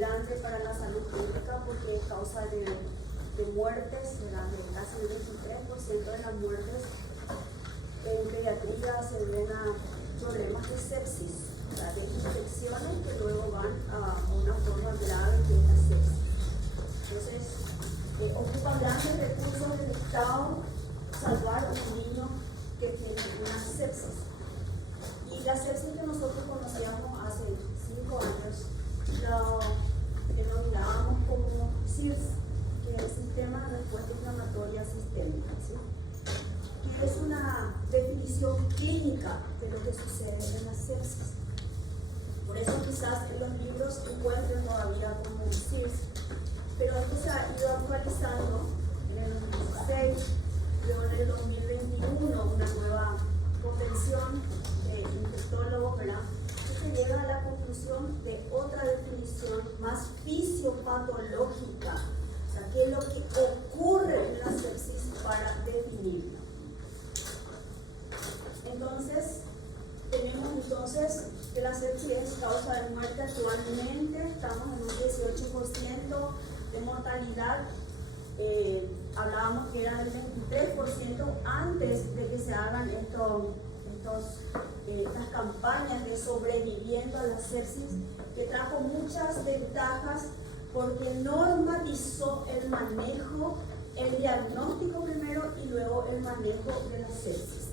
grande para la salud pública porque es causa de muertes, ¿verdad? De casi el 23% de las muertes en pediatría se deben a problemas de sepsis, ¿verdad? De infecciones que luego van a una forma grave que es la sepsis. Entonces, ocupa grandes recursos del Estado salvar a un niño que tiene una sepsis. Y la sepsis que nosotros conocíamos hace 5 años, lo denominábamos como SIRS, que es Sistema de Respuesta Inflamatoria Sistémica, ¿sí? Que es una definición clínica de lo que sucede en la sepsis. Por eso quizás en los libros encuentren todavía como un SIRS, pero esto se ha ido actualizando en el 2016, luego en el 2021 una nueva convención de infectólogos, ¿verdad? Que se llega a la conclusión de otra definición más fisiopatológica, o sea, qué es lo que ocurre en la sepsis para definirla. Entonces, tenemos que la sepsis es causa de muerte actualmente, estamos en un 18% de mortalidad. Hablábamos que era del 23% antes de que se hagan estas campañas de sobreviviendo a la sepsis, que trajo muchas ventajas porque normatizó el manejo, el diagnóstico primero y luego el manejo de la sepsis.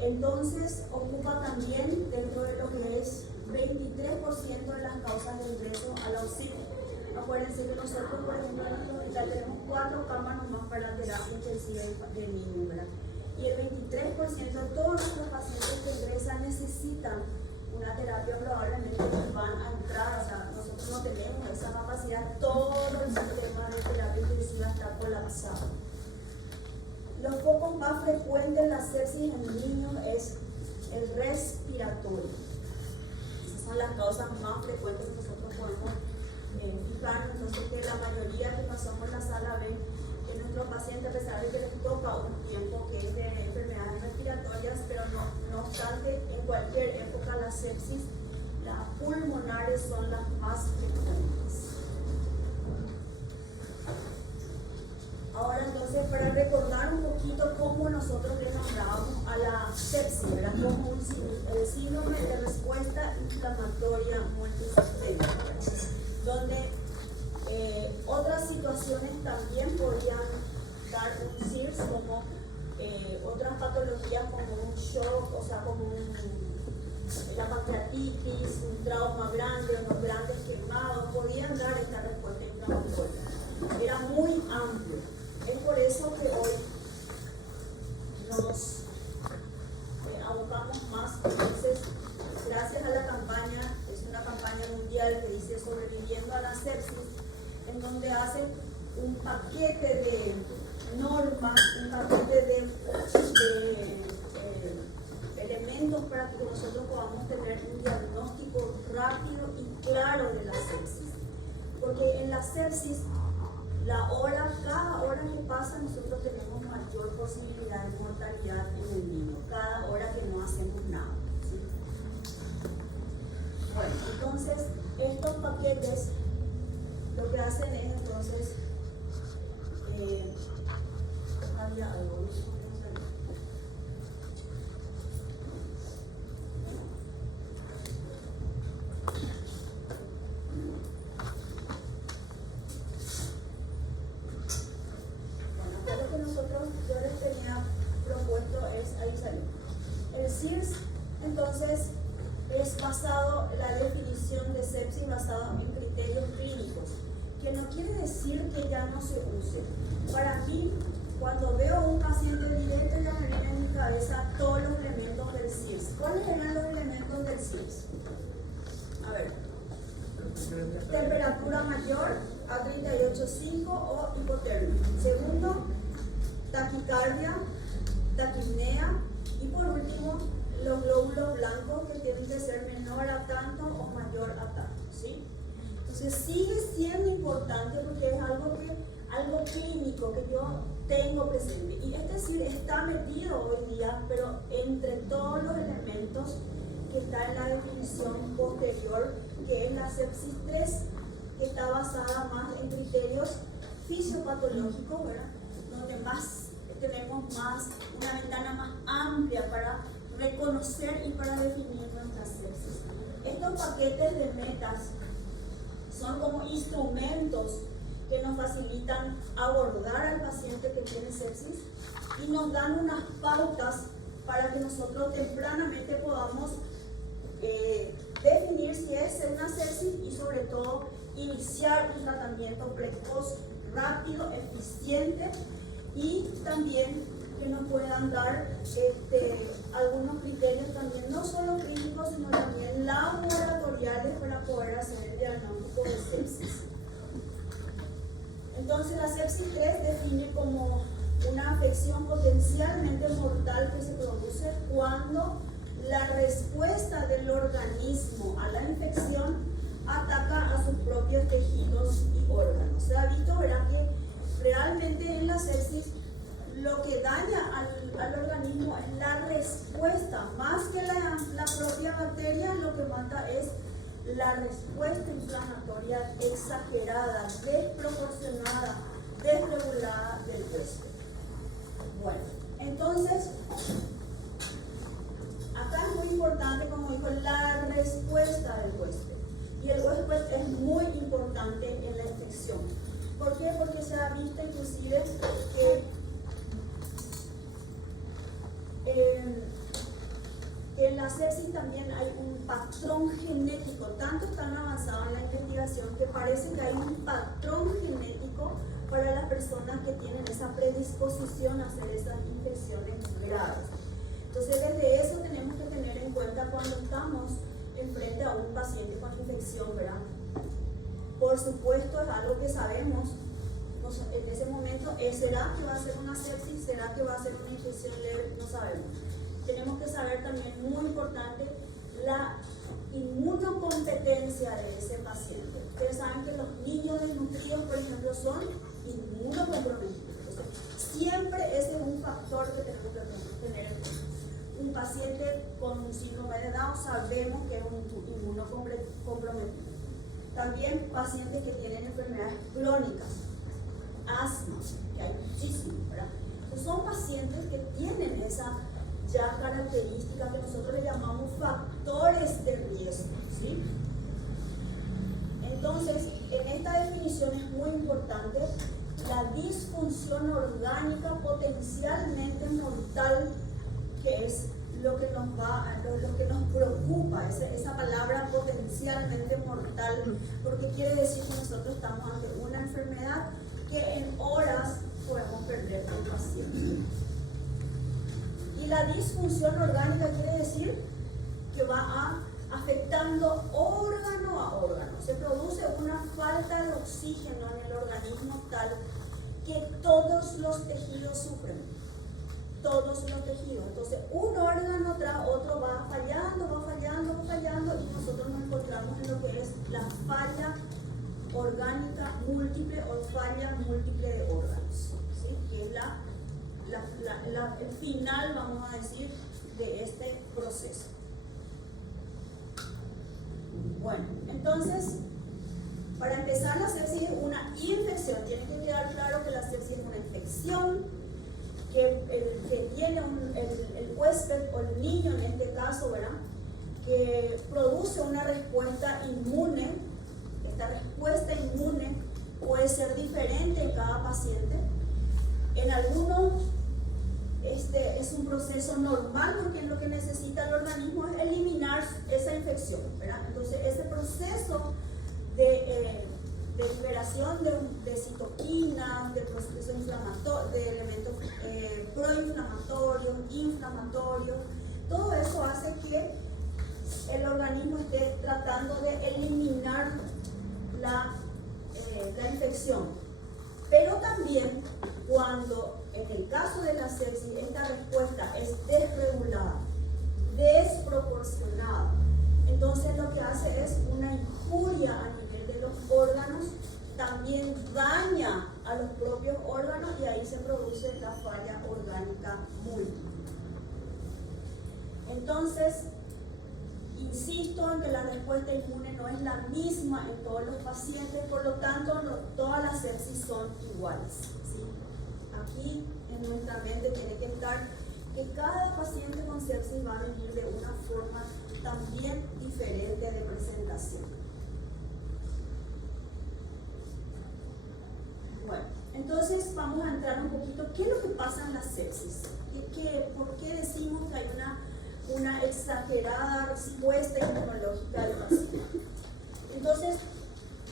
Entonces ocupa también dentro de lo que es 23% de las causas de ingreso al auxilio. Acuérdense que nosotros, por ejemplo, en nuestro hospital tenemos 4 cámaras más para terapia intensiva de niños, ¿verdad? Y el 23% de todos nuestros pacientes que ingresan necesitan una terapia, probablemente van a entrar, o sea, nosotros no tenemos esa capacidad, todo el sistema de terapia intensiva está colapsado. Los focos más frecuentes en la sepsis en niños es el respiratorio. Esas son las causas más frecuentes que nosotros podemos fijar. Entonces, que la mayoría que pasamos la sala ven que nuestros pacientes, a pesar de que les toca un tiempo que es de enfermedades respiratorias, pero no obstante, en cualquier época la sepsis, las pulmonares son las más frecuentes. Ahora entonces, para recordar un poquito cómo nosotros le nombrábamos a la sepsis, ¿verdad? Como el síndrome de respuesta inflamatoria multisistémica, donde otras situaciones también podrían dar un SIRS, como otras patologías como un shock, o sea, como la pancreatitis, un trauma grande, unos grandes quemados, podían dar esta respuesta inflamatoria. Era muy amplio. Es por eso que hoy nos abocamos más. Entonces, gracias a la campaña, es una campaña mundial que dice Sobreviviendo a la sepsis, en donde hacen un paquete de normas, un paquete de elementos para que nosotros podamos tener un diagnóstico rápido y claro de la sepsis. Porque en la sepsis, cada hora que pasa, nosotros tenemos mayor posibilidad de mortalidad en el niño, cada hora que no hacemos nada, ¿sí? Bueno, entonces, estos paquetes lo que hacen es, entonces, había algo, ¿no? Yo les tenía propuesto ahí salió. El SIRS, entonces, es basado, la definición de sepsis basado en criterios clínicos, que no quiere decir que ya no se use. Para mí, cuando veo un paciente directo, ya me vienen en mi cabeza todos los elementos del SIRS. ¿Cuáles eran los elementos del SIRS? A ver. Temperatura mayor a 38,5 o hipotermia. Segundo, taquicardia, taquipnea, y por último, los glóbulos blancos, que tienen que ser menor a tanto o mayor a tanto, ¿sí? Entonces sigue siendo importante porque es algo clínico que yo tengo presente, y es decir, está metido hoy día, pero entre todos los elementos que está en la definición posterior, que es la sepsis 3, que está basada más en criterios fisiopatológicos, ¿verdad? Donde tenemos una ventana más amplia para reconocer y para definir nuestras sepsis. Estos paquetes de metas son como instrumentos que nos facilitan abordar al paciente que tiene sepsis y nos dan unas pautas para que nosotros tempranamente podamos definir si es una sepsis y sobre todo iniciar un tratamiento precoz, rápido, eficiente y también que nos puedan dar algunos criterios también, no solo clínicos, sino también laboratoriales para poder hacer el diagnóstico de sepsis. Entonces la sepsis 3 define como una afección potencialmente mortal que se produce cuando la respuesta del organismo a la infección ataca a sus propios tejidos y órganos. Se ha visto, ¿verdad?, que realmente en la sepsis lo que daña al organismo es la respuesta, más que la propia bacteria. Lo que mata es la respuesta inflamatoria exagerada, desproporcionada, desregulada del huésped. Bueno, entonces, acá es muy importante, como dijo, la respuesta del huésped. Y el huésped es muy importante en la infección. ¿Por qué? Porque se ha visto inclusive que en la sepsis también hay un patrón genético, tanto tan avanzado en la investigación que parece que hay un patrón genético para las personas que tienen esa predisposición a hacer esas infecciones graves. Entonces, desde eso tenemos que tener en cuenta cuando estamos enfrente a un paciente con infección, ¿verdad? Por supuesto, es algo que sabemos. En ese momento, ¿será que va a ser una sepsis? ¿Será que va a ser una infección leve? No sabemos. Tenemos que saber también, muy importante, la inmunocompetencia de ese paciente. Ustedes saben que los niños desnutridos, por ejemplo, son inmunocomprometidos. Entonces, siempre ese es un factor que tenemos que tener en cuenta. Un paciente con un síndrome de Down sabemos que es un inmunocomprometido. También pacientes que tienen enfermedades crónicas, asma, que hay muchísimos, ¿verdad? Entonces son pacientes que tienen esa ya característica que nosotros le llamamos factores de riesgo, ¿sí? Entonces, en esta definición es muy importante la disfunción orgánica potencialmente mortal, que es lo que nos preocupa, esa palabra potencialmente mortal, porque quiere decir que nosotros estamos ante una enfermedad que en horas podemos perder al paciente. Y la disfunción orgánica quiere decir que va afectando órgano a órgano. Se produce una falta de oxígeno en el organismo tal que todos los tejidos sufren. Todos los tejidos. Entonces, un órgano tras otro va fallando y nosotros nos encontramos en lo que es la falla orgánica múltiple o falla múltiple de órganos, ¿sí? Que es el final, vamos a decir, de este proceso. Bueno, entonces, para empezar, la sepsis es una infección. Tiene que quedar claro que la sepsis es una infección que tiene el huésped o el niño en este caso, ¿verdad?, que produce una respuesta inmune. Esta respuesta inmune puede ser diferente en cada paciente. En algunos es un proceso normal porque lo que necesita el organismo es eliminar esa infección, ¿verdad? Entonces ese proceso de liberación de citoquinas, de proceso inflamatorio, de elementos proinflamatorios, inflamatorios, todo eso hace que el organismo esté tratando de eliminar la infección. Pero también cuando en el caso de la sepsis esta respuesta es desregulada, desproporcionada, entonces lo que hace es una injuria a nivel de los órganos, también daña a los propios órganos y ahí se produce la falla orgánica múltiple. Entonces, Insisto en que la respuesta inmune no es la misma en todos los pacientes, por lo tanto todas las sepsis son iguales, ¿sí? Aquí en nuestra mente tiene que estar que cada paciente con sepsis va a venir de una forma también diferente de presentación. Bueno, entonces vamos a entrar un poquito, ¿qué es lo que pasa en la sepsis? ¿Por qué decimos que hay una exagerada respuesta inmunológica del paciente? Entonces,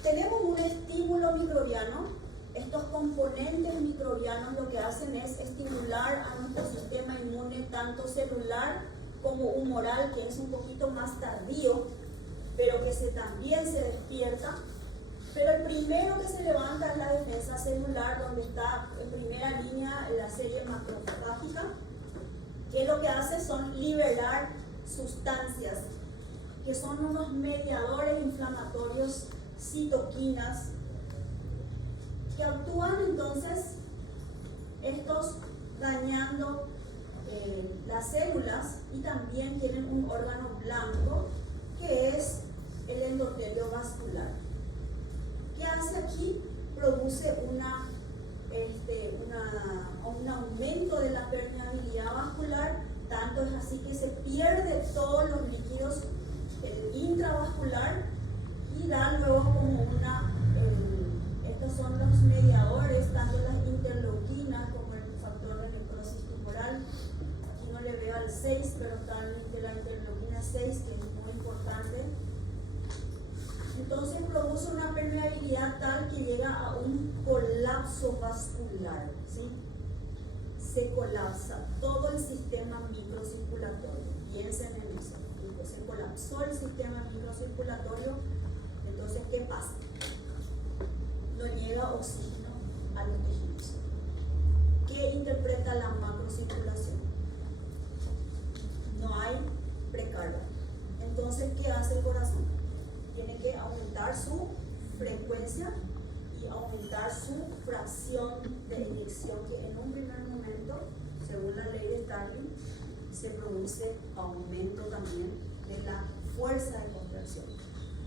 tenemos un estímulo microbiano. Estos componentes microbianos lo que hacen es estimular a nuestro sistema inmune, tanto celular como humoral, que es un poquito más tardío, pero que también se despierta. Pero el primero que se levanta es la defensa celular, donde está en primera línea la serie macrofágica, que lo que hace son liberar sustancias, que son unos mediadores inflamatorios, citoquinas, que actúan entonces estos dañando las células, y también tienen un órgano blanco que es el endotelio vascular. ¿Qué hace aquí? Produce un aumento de la permeabilidad vascular, tanto es así que se pierde todos los líquidos intravascular y da luego como estos son los mediadores, tanto las interleuquinas como el factor de necrosis tumoral. Aquí no le veo al 6, pero está de la interleuquina 6, que es muy importante. Entonces produce una permeabilidad tal que llega a un colapso vascular, ¿sí? Se colapsa todo el sistema microcirculatorio. Piensen en eso. Se colapsó el sistema microcirculatorio. Entonces, ¿qué pasa? No llega oxígeno a los tejidos. ¿Qué interpreta la macrocirculación? No hay precarga. Entonces, ¿qué hace el corazón? Tiene que aumentar su frecuencia y aumentar su fracción de eyección, que en un primer momento, según la ley de Starling, se produce aumento también de la fuerza de contracción.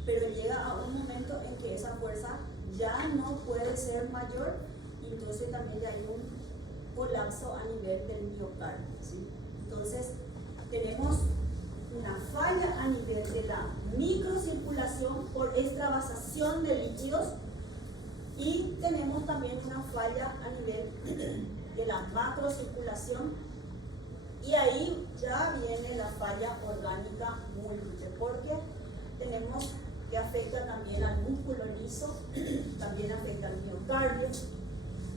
Pero llega a un momento en que esa fuerza ya no puede ser mayor, y entonces también ya hay un colapso a nivel del miocardio, ¿sí? Entonces tenemos una falla a nivel de la microcirculación por extravasación de líquidos, y tenemos también una falla a nivel de la macrocirculación, y ahí ya viene la falla orgánica múltiple, porque tenemos que afecta también al músculo liso, también afecta al miocardio,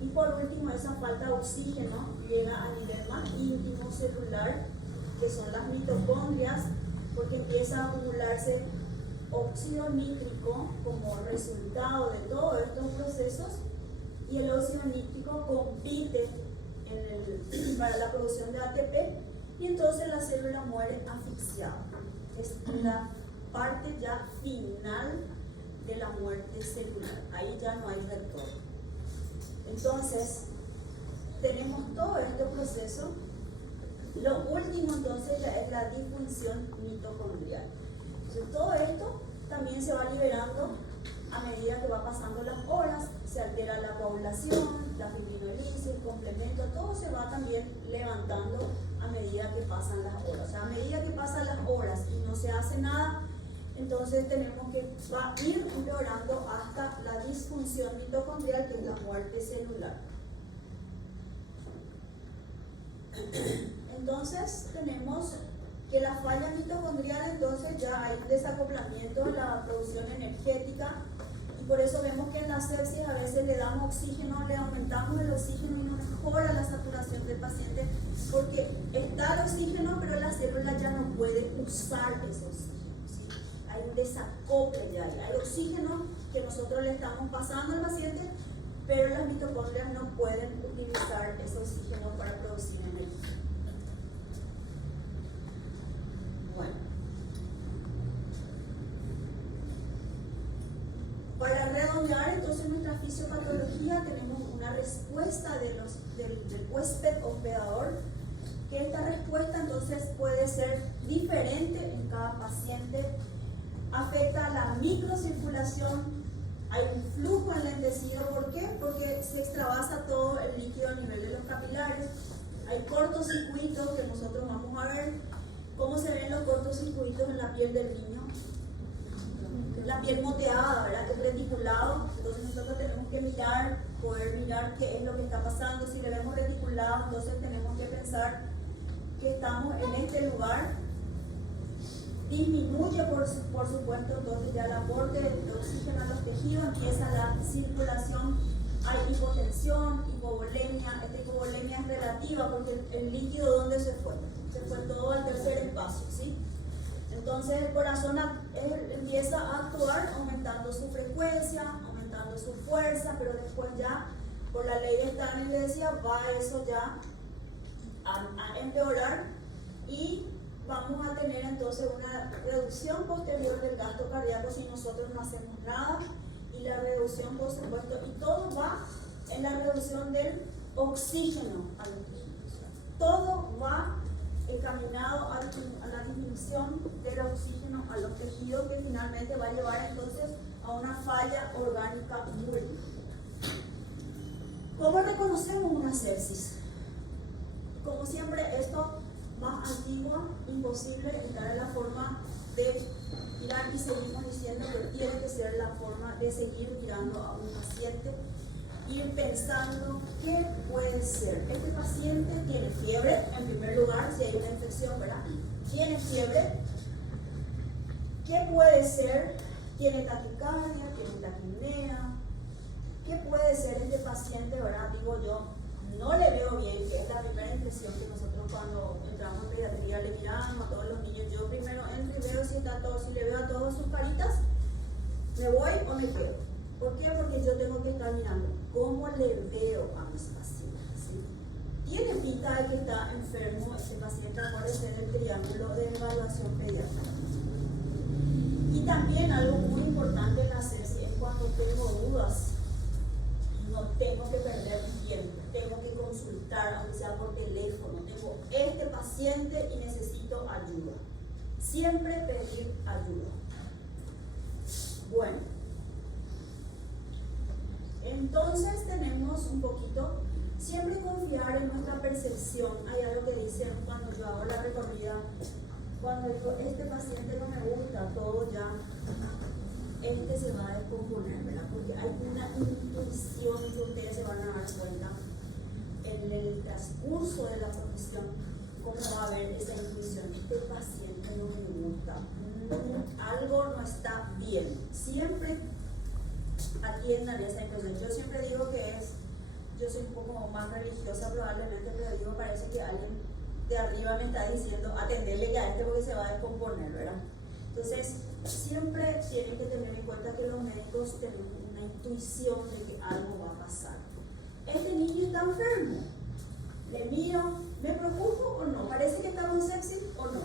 y por último esa falta de oxígeno llega a nivel más íntimo celular, que son las mitocondrias, porque empieza a acumularse óxido nítrico como resultado de todos estos procesos, y el óxido nítrico compite para la producción de ATP, y entonces la célula muere asfixiada. Es la parte ya final de la muerte celular. Ahí ya no hay retorno. Entonces, tenemos todo este proceso. Lo último entonces es la disfunción mitocondrial. Entonces, todo esto también se va liberando a medida que va pasando las horas. Se altera la coagulación, la fibrinolisis, el complemento, todo se va también levantando a medida que pasan las horas. O sea, a medida que pasan las horas y no se hace nada, entonces tenemos que ir empeorando hasta la disfunción mitocondrial, que es la muerte celular. Entonces tenemos que la falla mitocondrial, entonces ya hay un desacoplamiento de la producción energética, y por eso vemos que en la sepsis a veces le damos oxígeno, le aumentamos el oxígeno y no mejora la saturación del paciente, porque está el oxígeno pero la célula ya no puede usar ese oxígeno, ¿sí? Hay un desacople ya, hay oxígeno que nosotros le estamos pasando al paciente, pero las mitocondrias no pueden utilizar ese oxígeno para producir energía. Bueno, para redondear entonces nuestra fisiopatología, tenemos una respuesta del huésped hospedador, que esta respuesta entonces puede ser diferente en cada paciente, afecta la microcirculación, hay un flujo enlentecido. ¿Por qué? Porque se extravasa todo el líquido a nivel de los capilares, hay cortocircuitos que nosotros vamos a ver. ¿Cómo se ven los cortocircuitos en la piel del niño? La piel moteada, ¿verdad? El reticulado. Entonces nosotros tenemos que mirar, poder mirar qué es lo que está pasando. Si le vemos reticulado, entonces tenemos que pensar que estamos en este lugar. Disminuye, por supuesto, entonces ya el aporte de oxígeno a los tejidos, empieza la circulación, hay hipotensión, hipovolemia. Esta hipovolemia es relativa porque el líquido, ¿dónde se fue? Se fue todo al tercer espacio, ¿sí? Entonces el corazón empieza a actuar aumentando su frecuencia, aumentando su fuerza, pero después ya, por la ley de Stanley le decía, va eso ya a empeorar y vamos a tener entonces una reducción posterior del gasto cardíaco si nosotros no hacemos nada, y la reducción, por supuesto, y todo va en la reducción del oxígeno a los tejidos. Todo va encaminado a la disminución del oxígeno a los tejidos, que finalmente va a llevar entonces a una falla orgánica múltiple. ¿Cómo reconocemos una sepsis? Como siempre, esto más antigua, imposible entrar en la forma de mirar, y seguimos diciendo que tiene que ser la forma de seguir mirando a un paciente, ir pensando qué puede ser. Este paciente tiene fiebre, en primer lugar, si hay una infección, ¿verdad? Tiene fiebre. ¿Qué puede ser? Tiene taquicardia, tiene taquipnea. ¿Qué puede ser este paciente, verdad? Digo yo, no le veo bien, que es la primera impresión que nosotros cuando entramos en pediatría le miramos a todos los niños. Yo primero entro y veo si le veo a todas sus caritas, me voy o me quedo. ¿Por qué? Porque yo tengo que estar mirando cómo le veo a mis pacientes, ¿sí? Tiene pinta de que está enfermo este paciente, acuérdense del triángulo de evaluación pediátrica. Y también algo muy importante en la sepsis es cuando tengo dudas. No tengo que perder tiempo, tengo que consultar, aunque sea por teléfono. Tengo este paciente y necesito ayuda. Siempre pedir ayuda. Bueno, entonces tenemos un poquito, siempre confiar en nuestra percepción. Hay algo que dicen cuando yo hago la recorrida, cuando digo, este paciente no me gusta, todo ya, este se va a descomponer, ¿verdad? Porque hay una intuición que ustedes se van a dar cuenta en el transcurso de la profesión, cómo va a haber esa intuición. Este paciente no me gusta, algo no está bien. Siempre atiendan esa intuición. Yo siempre digo que yo soy un poco más religiosa probablemente, pero digo, parece que alguien de arriba me está diciendo, atenderle ya a este porque se va a descomponer, ¿verdad? Entonces, siempre tienen que tener en cuenta que los médicos tienen una intuición de que algo va a pasar. Este niño está enfermo, le miro, ¿me preocupo o no? ¿Parece que está con sepsis o no?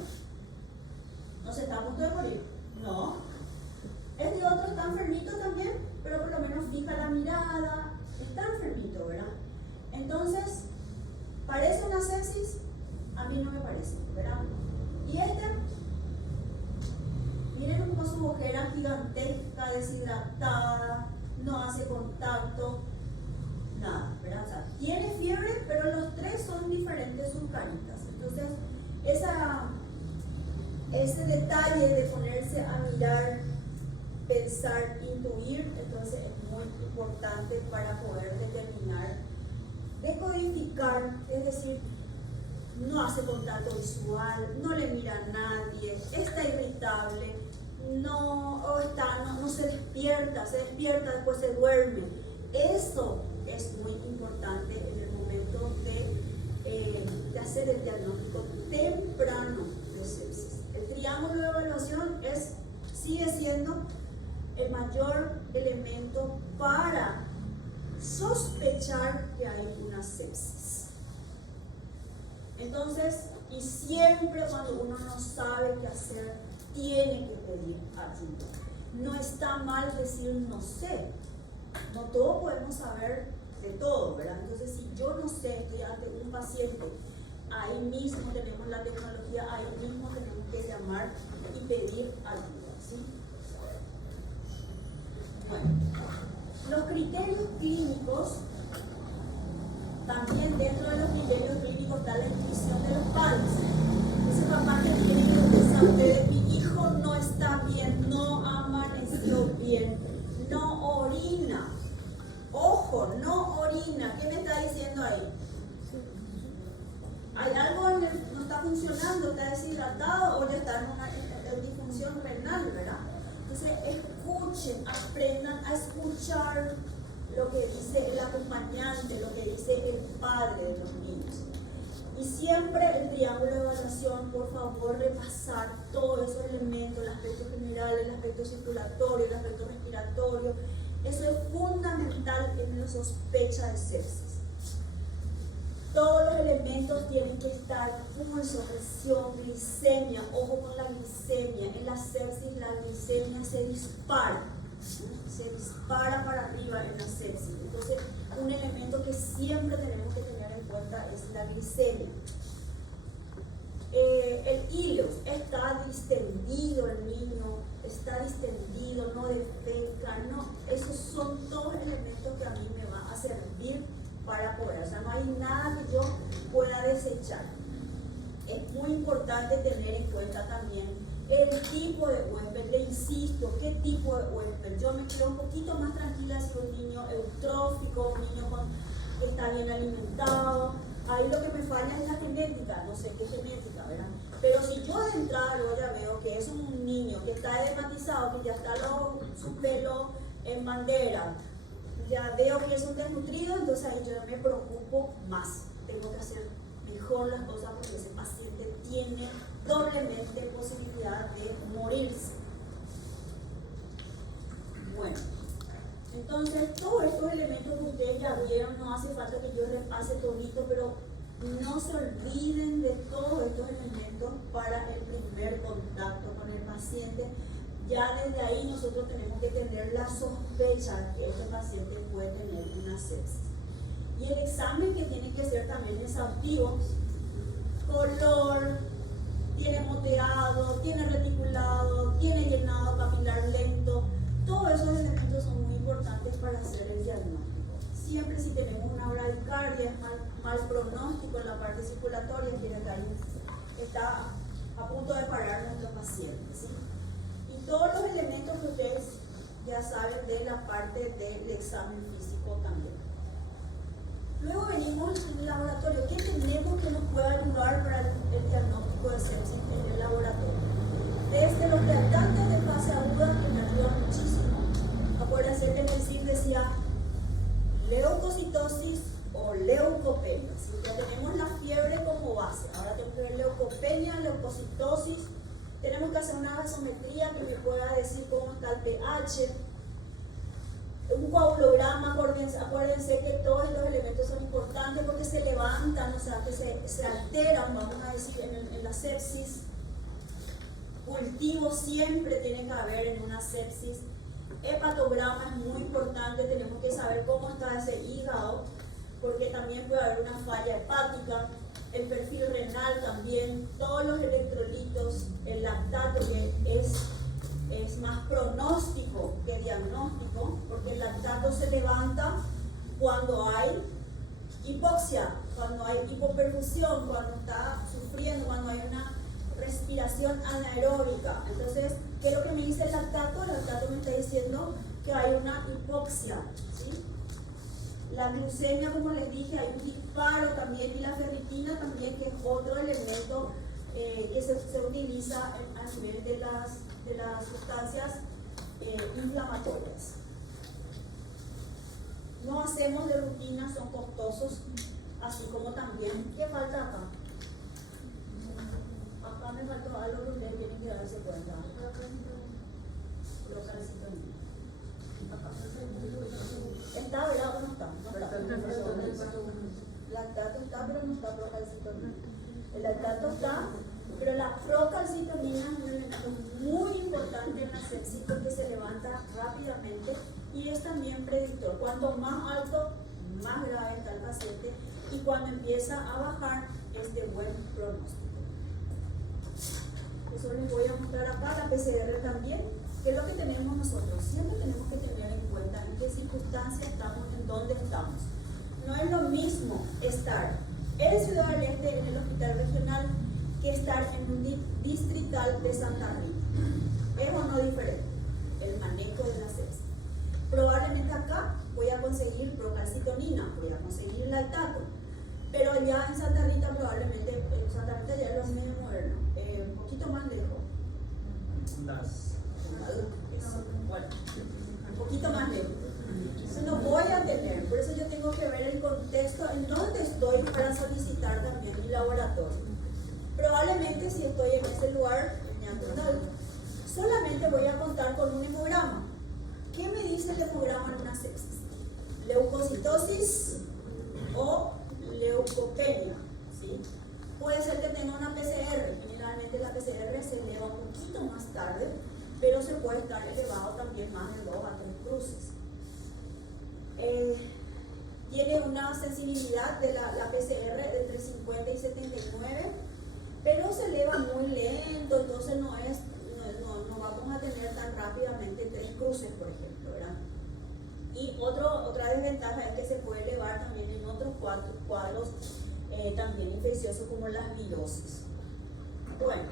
¿No se está a punto de morir? No. Este otro está enfermito también, pero por lo menos fija la mirada, está enfermito, ¿verdad? Entonces, ¿parece una sepsis? A mí no me parece, ¿verdad? Y miren cómo su ojera gigantesca, deshidratada, no hace contacto, nada, ¿verdad? O sea, tiene fiebre, pero los tres son diferentes sus caritas. Entonces, ese detalle de ponerse a mirar, pensar, intuir, entonces es muy importante para poder determinar, decodificar, es decir, no hace contacto visual, no le mira a nadie, está irritable, no se despierta, después se duerme. Eso es muy importante en el momento de hacer el diagnóstico temprano de sepsis. El triángulo de evaluación sigue siendo el mayor elemento para sospechar que hay una sepsis. Entonces, y siempre cuando uno no sabe qué hacer, tiene que pedir ayuda. No está mal decir no sé. No todos podemos saber de todo, ¿verdad? Entonces, si yo no sé, estoy ante un paciente ahí mismo tenemos la tecnología, ahí mismo tenemos que llamar y pedir ayuda, ¿sí? Bueno, los criterios clínicos, también dentro de los criterios clínicos está la intuición de los padres. Ese papá que tiene que pensar ustedes, mi hijo no está bien, no amaneció bien, no orina. Ojo, no orina. ¿Qué me está diciendo ahí? Hay algo no está funcionando, está deshidratado o ya está en una disfunción renal, ¿verdad? Entonces escuchen, aprendan a escuchar lo que dice el acompañante, lo que dice el padre de los niños. Y siempre el triángulo de evaluación, por favor, repasar todos esos elementos, el aspecto general, el aspecto circulatorio, el aspecto respiratorio. Eso es fundamental en la sospecha de sepsis. Todos los elementos tienen que estar: pulso, presión, glicemia. Ojo con la glicemia. En la sepsis la glicemia se dispara para arriba en la sepsis. Entonces, un elemento que siempre tenemos que tener en cuenta es la glicemia. El ileus, está distendido el niño, está distendido, no defeca, no. Esos son todos elementos que a mí me van a servir para poder, o sea, no hay nada que yo pueda desechar. Es muy importante tener en cuenta también el tipo de huésped. Le insisto, ¿qué tipo de huésped? Yo me quedo un poquito más tranquila si un niño eutrófico, un niño que está bien alimentado. Ahí lo que me falla es la genética, no sé qué genética, ¿verdad? Pero si yo de entrada yo ya veo que es un niño que está edematizado, que ya está su pelo en bandera, ya veo que es un desnutrido, entonces ahí yo me preocupo más. Tengo que hacer mejor las cosas porque ese paciente tiene doblemente posibilidad de morirse. Bueno, entonces todos estos elementos que ustedes ya vieron, no hace falta que yo repase todito, pero no se olviden de todos estos elementos para el primer contacto con el paciente. Ya desde ahí nosotros tenemos que tener la sospecha que este paciente puede tener una sepsis. Y el examen que tiene que ser también exhaustivo: color, tiene moteado, tiene reticulado, tiene llenado capilar lento. Todos esos elementos son muy importantes para hacer el diagnóstico. Siempre si tenemos una bradicardia, es mal pronóstico en la parte circulatoria, quiere que ahí está a punto de parar nuestro paciente, ¿sí? Y todos los elementos que ustedes ya saben de la parte del examen físico también. Luego venimos en el laboratorio. ¿Qué tenemos que nos pueda ayudar para el diagnóstico de sepsis en el laboratorio? Desde los reactantes de fase aguda, que me ayudan muchísimo. Acuérdense que en el CIR decía leucocitosis o leucopenia. Si ya tenemos la fiebre como base, ahora tenemos que ver leucopenia, leucocitosis. Tenemos que hacer una gasometría que me pueda decir cómo está el pH. Un coagulograma, acuérdense que todos los elementos son importantes porque se levantan, o sea, que se alteran, vamos a decir, en la sepsis. Cultivo siempre tiene que haber en una sepsis. Hepatograma es muy importante, tenemos que saber cómo está ese hígado, porque también puede haber una falla hepática. El perfil renal también, todos los electrolitos, el lactato, que es más pronóstico que diagnóstico, porque el lactato se levanta cuando hay hipoxia, cuando hay hipoperfusión, cuando está sufriendo, cuando hay una respiración anaeróbica. Entonces, ¿qué es lo que me dice el lactato? El lactato me está diciendo que hay una hipoxia, ¿sí? La glucemia, como les dije, hay un disparo también, y la ferritina también, que es otro elemento que se utiliza a nivel de las sustancias inflamatorias. No hacemos de rutina, son costosos, así como también, ¿qué falta acá? Acá me faltó algo que ustedes tienen que darse cuenta. Procalcitonina. ¿Está, verdad, o no está? Lactato está, pero no está procalcitonina. El lactato está, pero la procalcitonina es un elemento muy importante en la sepsis porque se levanta rápidamente y es también predictor. Cuanto más alto, más grave está el paciente, y cuando empieza a bajar este buen pronóstico. Eso les voy a mostrar acá, la PCR también. ¿Qué es lo que tenemos nosotros? Siempre tenemos que tener en cuenta en qué circunstancias estamos, en dónde estamos. No es lo mismo estar en Ciudad del Este, en el hospital regional, que estar en un distrital de Santa Rita. ¿Es o no diferente? El manejo de la sepsis. Probablemente acá voy a conseguir procalcitonina, voy a conseguir lactato, pero ya en Santa Rita probablemente, en Santa Rita ya es lo medio moderno, un poquito más lejos. Bueno, un poquito más lejos. Entonces no voy a tener, por eso yo tengo que ver el contexto en donde estoy para solicitar también mi laboratorio. Probablemente si estoy en ese lugar, en Neandertal, solamente voy a contar con un hemograma. ¿Qué me dice el hemograma en una sepsis? Leucocitosis o leucopenia, ¿sí? Puede ser que tenga una PCR. Generalmente la PCR se eleva un poquito más tarde, pero se puede estar elevado también más de 2 a 3 cruces. Tiene una sensibilidad de la PCR de entre 50 y 79, pero se eleva muy lento, entonces no vamos a tener tan rápidamente 3 cruces, por ejemplo, ¿verdad? Y otra desventaja es que se puede elevar también en otros cuadros también infecciosos como las virosis. Bueno,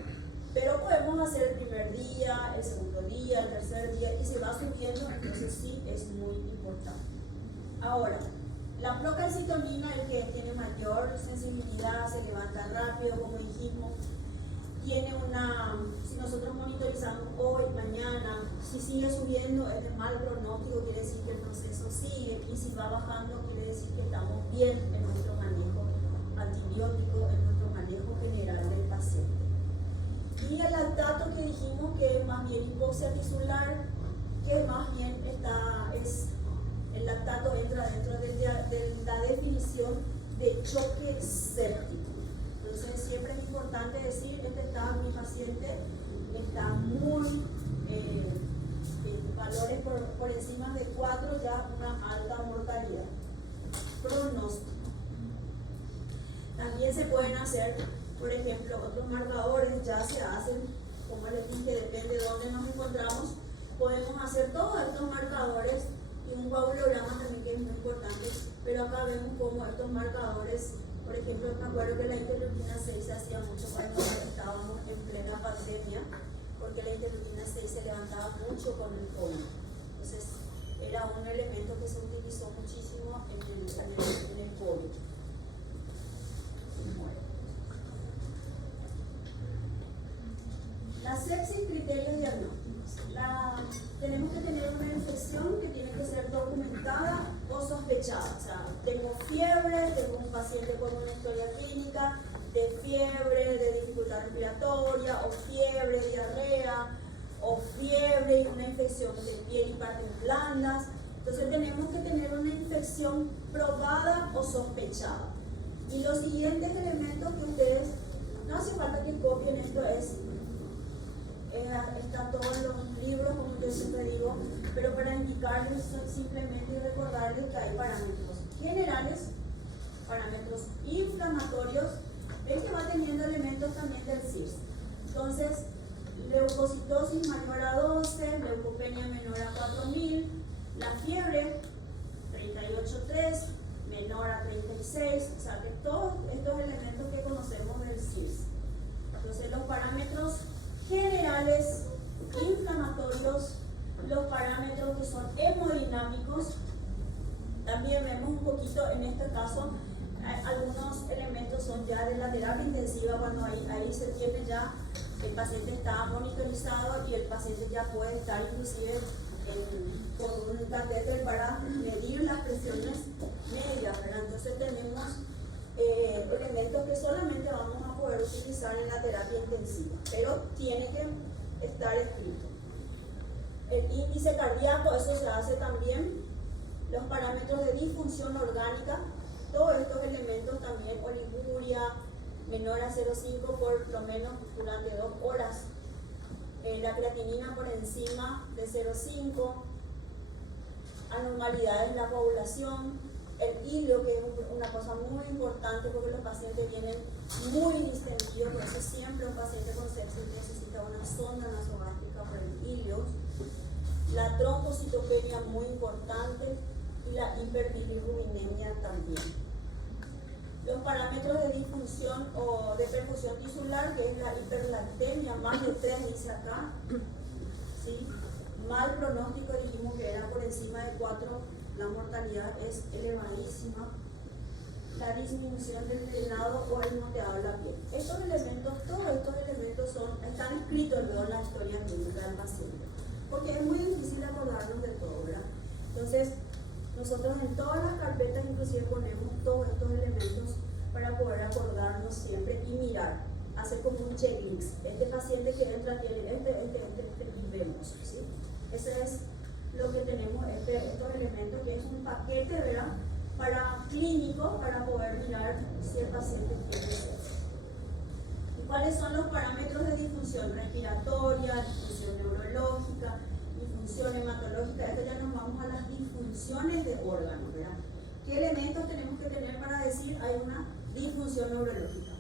pero podemos hacer el primer día, el segundo día, el tercer día, y se va subiendo, entonces sí es muy importante. Ahora, la procalcitonina, el que tiene mayor sensibilidad, se levanta rápido, como dijimos, tiene si nosotros monitorizamos hoy, mañana, si sigue subiendo es de mal pronóstico, quiere decir que el proceso sigue, y si va bajando quiere decir que estamos bien en nuestro manejo antibiótico, en nuestro manejo general del paciente. Y el lactato que dijimos que es más bien hipoxia tisular, que más bien el lactato entra dentro de la definición de choque séptico. Entonces siempre es importante decir, mi paciente está muy, valores por encima de 4, ya una alta mortalidad. Pronóstico. También se pueden hacer, por ejemplo, otros marcadores, ya se hacen, como les dije, depende de dónde nos encontramos, podemos hacer todos estos marcadores y un coagulograma también que es muy importante, pero acá vemos cómo estos marcadores, por ejemplo, me acuerdo que la interleuquina 6 se hacía mucho cuando estábamos en plena pandemia, porque la interleuquina 6 se levantaba mucho con el COVID. Entonces, era un elemento que se utilizó muchísimo en el COVID. La sepsis, criterios diagnósticos. Tenemos que tener una infección que tiene que ser documentada o sospechada. O sea, tengo fiebre, tengo un paciente con una historia clínica de fiebre, de dificultad respiratoria, o fiebre, diarrea, o fiebre y una infección de piel y partes blandas. Entonces tenemos que tener una infección probada o sospechada. Y los siguientes elementos que ustedes, no hace falta que copien esto, está todos los libros, como yo siempre digo, pero para indicarles simplemente y recordarles que hay parámetros generales, parámetros inflamatorios, ven que va teniendo elementos también del CIRS. Entonces, leucocitosis mayor a 12, leucopenia menor a 4000, la fiebre 38.3, menor a 36, o sea que todos estos elementos que conocemos del CIRS. Entonces, los parámetros generales, inflamatorios, los parámetros que son hemodinámicos, también vemos un poquito en este caso, algunos elementos son ya de la terapia intensiva, cuando ahí se tiene ya, el paciente está monitorizado y el paciente ya puede estar inclusive con un catéter para medir las presiones medias, ¿verdad? Entonces tenemos elementos que solamente vamos a poder utilizar en la terapia intensiva, pero tiene que estar escrito. El índice cardíaco, eso se hace también, los parámetros de disfunción orgánica, todos estos elementos también, oliguria menor a 0,5 por lo menos durante 2 horas, la creatinina por encima de 0,5, anormalidades en la coagulación, El hilo, que es una cosa muy importante porque los pacientes vienen muy distendidos, por eso siempre un paciente con sepsis necesita una sonda nasogástrica por el hilo. La trombocitopenia muy importante y la hiperbilirrubinemia también. Los parámetros de disfunción o de perfusión tisular, que es la hiperlactemia, más de 3 dice acá, ¿sí? Mal pronóstico, dijimos que era por encima de 4, la mortalidad es elevadísima. La disminución del drenado o el moteado de la piel. Estos elementos, todos estos elementos están escritos luego en la historia clínica del paciente, porque es muy difícil acordarnos de todo, ¿verdad? Entonces, nosotros en todas las carpetas inclusive ponemos todos estos elementos para poder acordarnos siempre y mirar, hacer como un checklist. Este paciente que entra tiene y vemos, ¿sí? Ese es lo que tenemos, estos elementos, que es un paquete, ¿verdad? Para clínico, para poder mirar si el paciente tiene sepsis. ¿Y cuáles son los parámetros de disfunción respiratoria, disfunción neurológica, disfunción hematológica? Esto ya nos vamos a las disfunciones de órganos, ¿verdad? ¿Qué elementos tenemos que tener para decir hay una disfunción neurológica?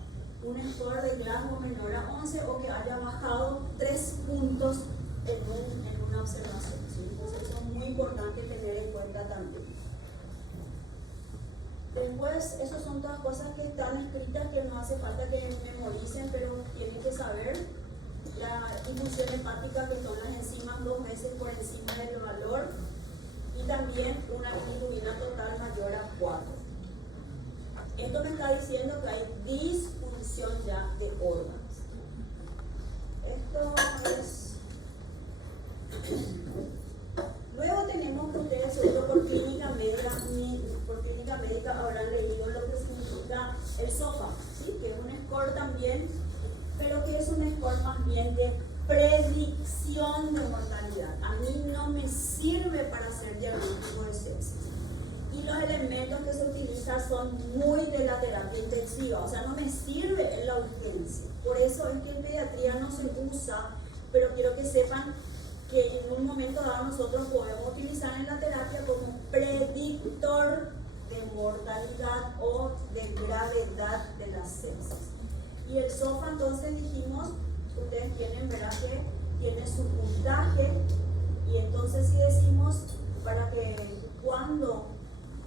Un score de Glasgow menor a 11 o que haya bajado 3 puntos en una observación, ¿sí? Entonces eso es muy importante tener en cuenta también. Después, esas son todas cosas que están escritas que no hace falta que memoricen, pero tienen que saber. La infusión hepática, que son las enzimas 2 veces por encima del valor, y también una bilirrubina total mayor a 4. Esto me está diciendo que hay disfunción ya de órganos. Esto es... Luego tenemos que ustedes seguro por clínica médica habrán leído lo que significa el SOFA, ¿sí? Que es un score también, pero que es un score más bien de predicción de mortalidad. A mí no me sirve para hacer diagnóstico de sepsis. Y los elementos que se utilizan son muy de la terapia intensiva, o sea, no me sirve en la urgencia. Por eso es que en pediatría no se usa, pero quiero que sepan que en un momento dado nosotros podemos utilizar en la terapia como predictor de mortalidad o de gravedad de la sepsis. Y el SOFA, entonces dijimos, ustedes tienen, ¿verdad?, que tiene su puntaje, y entonces si decimos para que cuando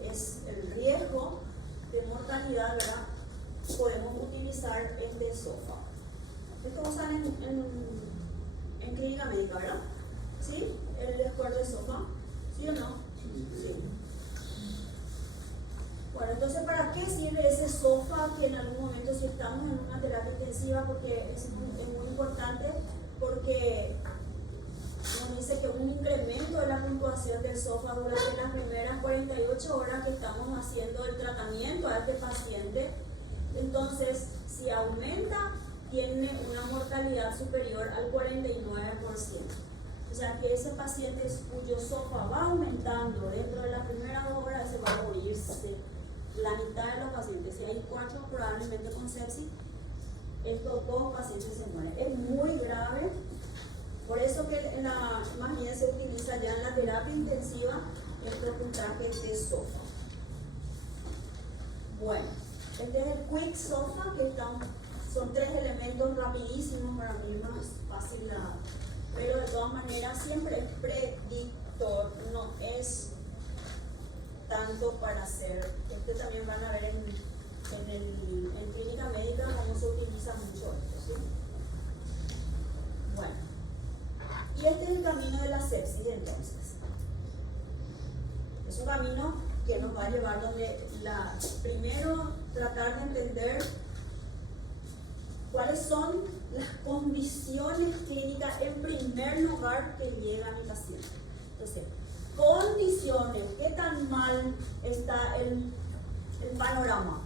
es el riesgo de mortalidad, ¿verdad?, podemos utilizar este SOFA. Esto lo usan en clínica médica, ¿verdad? ¿Sí? El score de SOFA, ¿sí o no? Sí. Bueno, entonces, ¿para qué sirve ese SOFA? Que en algún momento, si estamos en una terapia intensiva, porque es muy importante, porque nos dice que un incremento de la puntuación del SOFA durante las primeras 48 horas que estamos haciendo el tratamiento a este paciente. Entonces, si aumenta, tiene una mortalidad superior al 49%. O sea que ese paciente cuyo SOFA va aumentando dentro de las primeras 2 horas, se va a morirse. La mitad de los pacientes, si hay 4 probablemente con sepsis, estos 2 pacientes se mueren. Es muy grave, por eso que más bien se utiliza ya en la terapia intensiva estos puntajes de SOFA. Bueno, este es el Quick SOFA, que son 3 elementos rapidísimos, para mí más fácil, pero de todas maneras siempre es predictor, no es tanto para hacer. También van a ver en clínica médica cómo se utiliza mucho esto, ¿sí? Bueno, y este es el camino de la sepsis. Entonces es un camino que nos va a llevar donde primero tratar de entender cuáles son las condiciones clínicas en primer lugar que llega a mi paciente. Entonces, condiciones, qué tan mal está el panorama.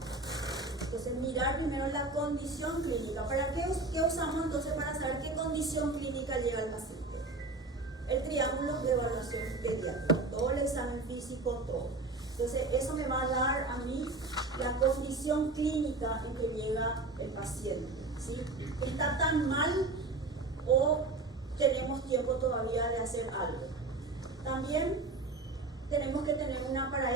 Entonces, mirar primero la condición clínica. ¿Para qué usamos entonces para saber qué condición clínica llega al paciente? El triángulo de evaluación pediátrica, todo el examen físico, todo. Entonces, eso me va a dar a mí la condición clínica en que llega el paciente, ¿sí? ¿Está tan mal o tenemos tiempo todavía de hacer algo? También tenemos que tener una para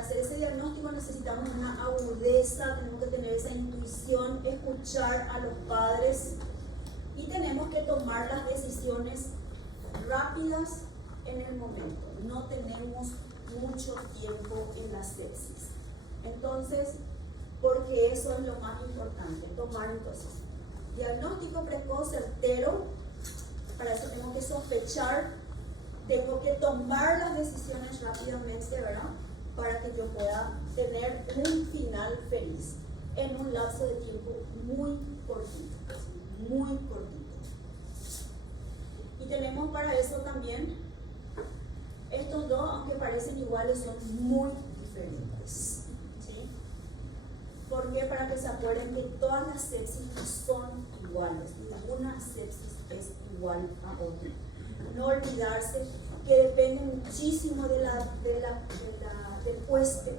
hacer ese diagnóstico necesitamos una agudeza, tenemos que tener esa intuición, escuchar a los padres y tenemos que tomar las decisiones rápidas en el momento. No tenemos mucho tiempo en la sepsis. Entonces, porque eso es lo más importante, tomar entonces diagnóstico precoz certero. Para eso tengo que sospechar, tengo que tomar las decisiones rápidamente, ¿verdad? Para que yo pueda tener un final feliz en un lapso de tiempo muy cortito, muy cortito. Y tenemos para eso también, estos dos, aunque parecen iguales, son muy diferentes. ¿Sí? Porque para que se acuerden que todas las sepsis no son iguales, ninguna sepsis es igual a otra. No olvidarse que depende muchísimo del huésped.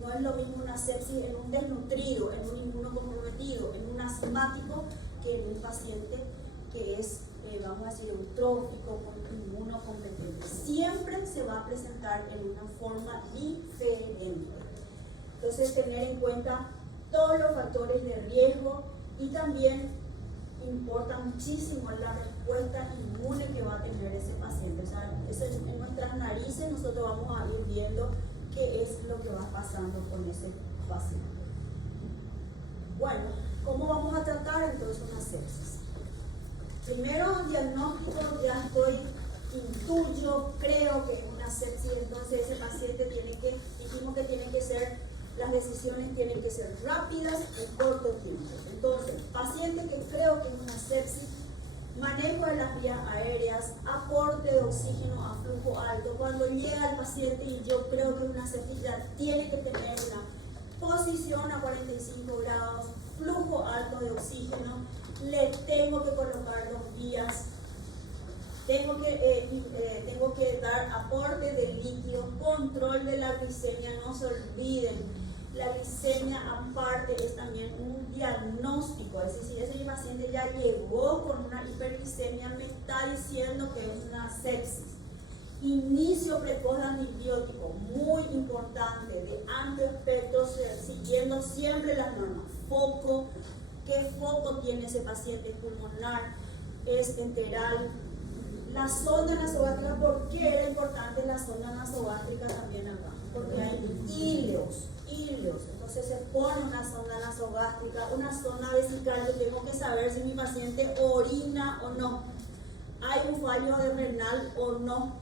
No es lo mismo una sepsis en un desnutrido, en un inmunocomprometido, en un asmático, que en un paciente que es, vamos a decir, eutrófico, inmunocompetente. Siempre se va a presentar en una forma diferente. Entonces, tener en cuenta todos los factores de riesgo y también importa muchísimo la respuesta inmune que va a tener ese paciente. O sea, en nuestras narices nosotros vamos a ir viendo qué es lo que va pasando con ese paciente. Bueno, ¿cómo vamos a tratar entonces una sepsis? Primero, diagnóstico, ya intuyo, creo que es una sepsis, entonces ese paciente dijimos que tiene que ser, las decisiones tienen que ser rápidas en corto tiempo. Entonces, paciente que creo que es una sepsis, manejo de las vías aéreas, aporte de oxígeno a flujo alto. Cuando llega el paciente y yo creo que es una sepsis, ya tiene que tener una posición a 45 grados, flujo alto de oxígeno, le tengo que colocar 2 vías, tengo que dar aporte de líquido, control de la glicemia, no se olviden. La glicemia aparte es también un diagnóstico, es decir, ese paciente ya llegó con una hiperglicemia, me está diciendo que es una sepsis. Inicio precoz de antibiótico, muy importante, de amplio espectro, siguiendo siempre las normas. Foco, ¿qué foco tiene ese paciente? ¿Pulmonar? ¿Es enteral? La sonda nasogástrica, ¿por qué era importante la sonda nasogástrica también acá? Porque hay híleos. Entonces se pone una sonda nasogástrica, una sonda vesical. Yo tengo que saber si mi paciente orina o no, hay un fallo de renal o no.